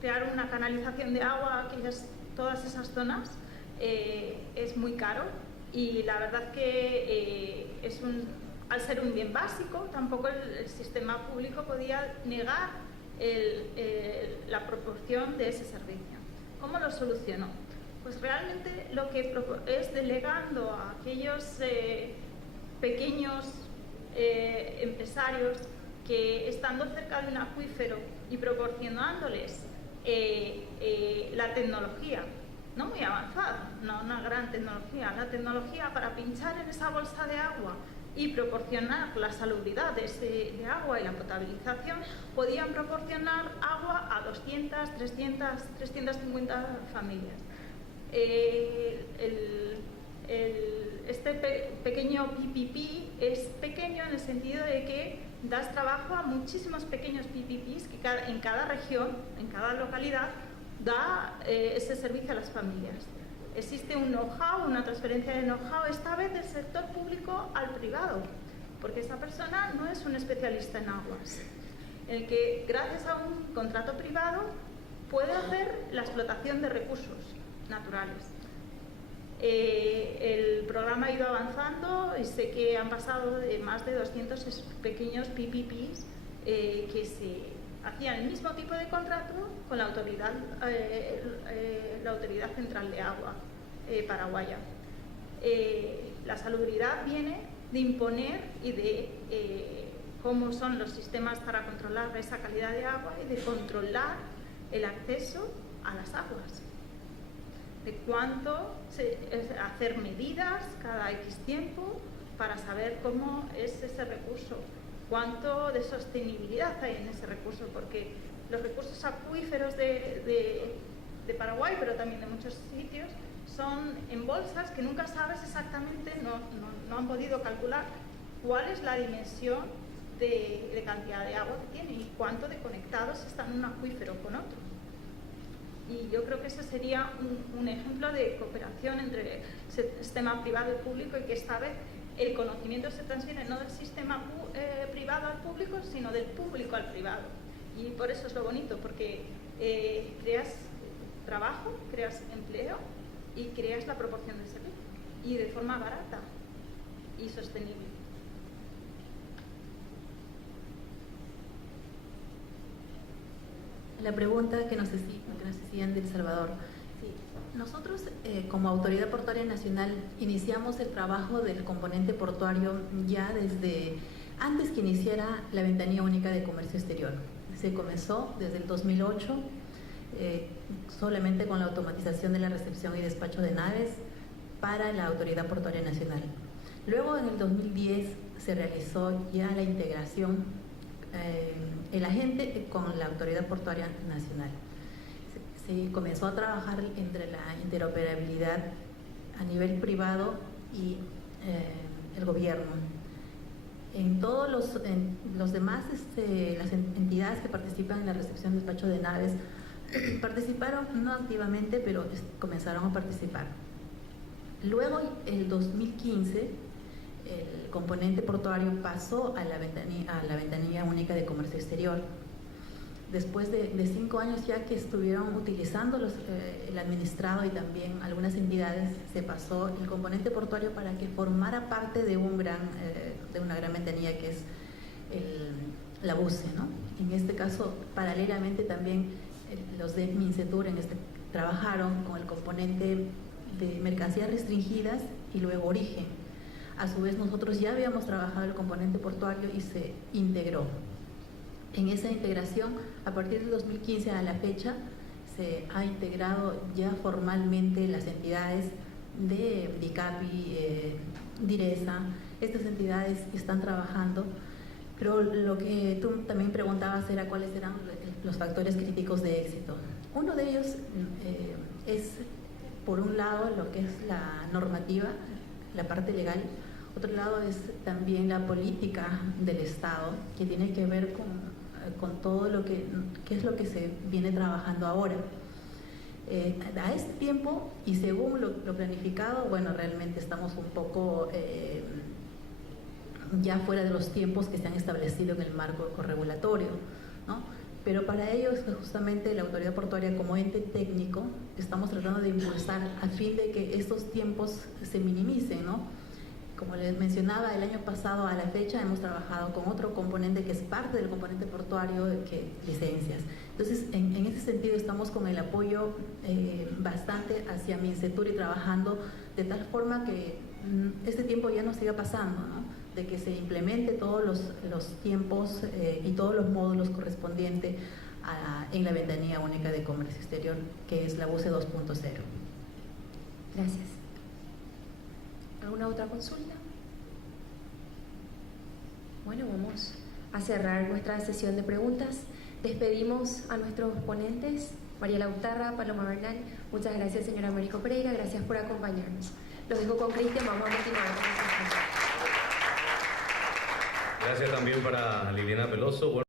Crear una canalización de agua a todas esas zonas es muy caro, y la verdad que al ser un bien básico, tampoco el sistema público podía negar la proporción de ese servicio. ¿Cómo lo solucionó? Pues realmente lo que es delegando a aquellos pequeños empresarios que, estando cerca de un acuífero y proporcionándoles la tecnología, no muy avanzada, no una gran tecnología, la tecnología para pinchar en esa bolsa de agua y proporcionar la salubridad de agua y la potabilización, podían proporcionar agua a 200, 300, 350 familias. Este pequeño PPP es pequeño en el sentido de que das trabajo a muchísimos pequeños PPPs que en cada región, en cada localidad, da ese servicio a las familias. existe un know-how, una transferencia de know-how, esta vez del sector público al privado, porque esa persona no es un especialista en aguas, en el que gracias a un contrato privado puede hacer la explotación de recursos naturales. El programa ha ido avanzando y sé que han pasado de más de 200 pequeños PPPs que se hacían el mismo tipo de contrato con la Autoridad Central de Agua paraguaya. La salubridad viene de imponer y de cómo son los sistemas para controlar esa calidad de agua y de controlar el acceso a las aguas. De cuánto hacer medidas cada X tiempo para saber cómo es ese recurso, cuánto de sostenibilidad hay en ese recurso, porque los recursos acuíferos de Paraguay, pero también de muchos sitios, son en bolsas que nunca sabes exactamente, no han podido calcular cuál es la dimensión de cantidad de agua que tiene y cuánto de conectados están un acuífero con otro. Y yo creo que ese sería un ejemplo de cooperación entre el sistema privado y público, y que esta vez el conocimiento se transfiere no del sistema privado al público, sino del público al privado. Y por eso es lo bonito, porque creas trabajo, creas empleo y creas la proporción de servicio, y de forma barata y sostenible. La pregunta que nos hacían de El Salvador. Sí. Nosotros, como Autoridad Portuaria Nacional, iniciamos el trabajo del componente portuario ya desde antes que iniciara la Ventanilla Única de Comercio Exterior. Se comenzó desde el 2008, solamente con la automatización de la recepción y despacho de naves para la Autoridad Portuaria Nacional. Luego, en el 2010, se realizó ya la integración el agente con la Autoridad Portuaria Nacional. Se comenzó a trabajar entre la interoperabilidad a nivel privado y el gobierno. En todos los demás, las entidades que participan en la recepción y despacho de naves participaron, no activamente, pero comenzaron a participar. Luego, el 2015, el componente portuario pasó a la ventanilla única de comercio exterior. Después de 5 años ya que estuvieron utilizando el administrado y también algunas entidades, se pasó el componente portuario para que formara parte de una gran ventanilla que es la BUCE, ¿no? En este caso, paralelamente también los de Mincetur trabajaron con el componente de mercancías restringidas y luego origen. A su vez, nosotros ya habíamos trabajado el componente portuario y se integró. En esa integración, a partir del 2015 a la fecha, se ha integrado ya formalmente las entidades de DICAPI, DIRESA. Estas entidades están trabajando, pero lo que tú también preguntabas era cuáles eran los factores críticos de éxito. Uno de ellos es, por un lado, lo que es la normativa, la parte legal. Otro lado es también la política del Estado, que tiene que ver con todo lo que es lo que se viene trabajando ahora. A este tiempo, y según lo planificado, bueno, realmente estamos un poco ya fuera de los tiempos que se han establecido en el marco corregulatorio, ¿no? Pero para ello, justamente la Autoridad Portuaria como ente técnico, estamos tratando de impulsar a fin de que estos tiempos se minimicen, ¿no? Como les mencionaba, el año pasado a la fecha hemos trabajado con otro componente que es parte del componente portuario, que licencias. Entonces, en ese sentido estamos con el apoyo bastante hacia Mincetur y trabajando de tal forma que este tiempo ya no siga pasando, ¿no? De que se implemente todos los tiempos y todos los módulos correspondientes en la Ventanilla Única de Comercio Exterior, que es la BUCE 2.0. Gracias. ¿Alguna otra consulta? Bueno, vamos a cerrar nuestra sesión de preguntas. Despedimos a nuestros ponentes, Mariela Utarra, Paloma Bernal. Muchas gracias, señora Américo Pereira. Gracias por acompañarnos. Los dejo con Cristian. Vamos a continuar. Gracias también para Liliana Peloso.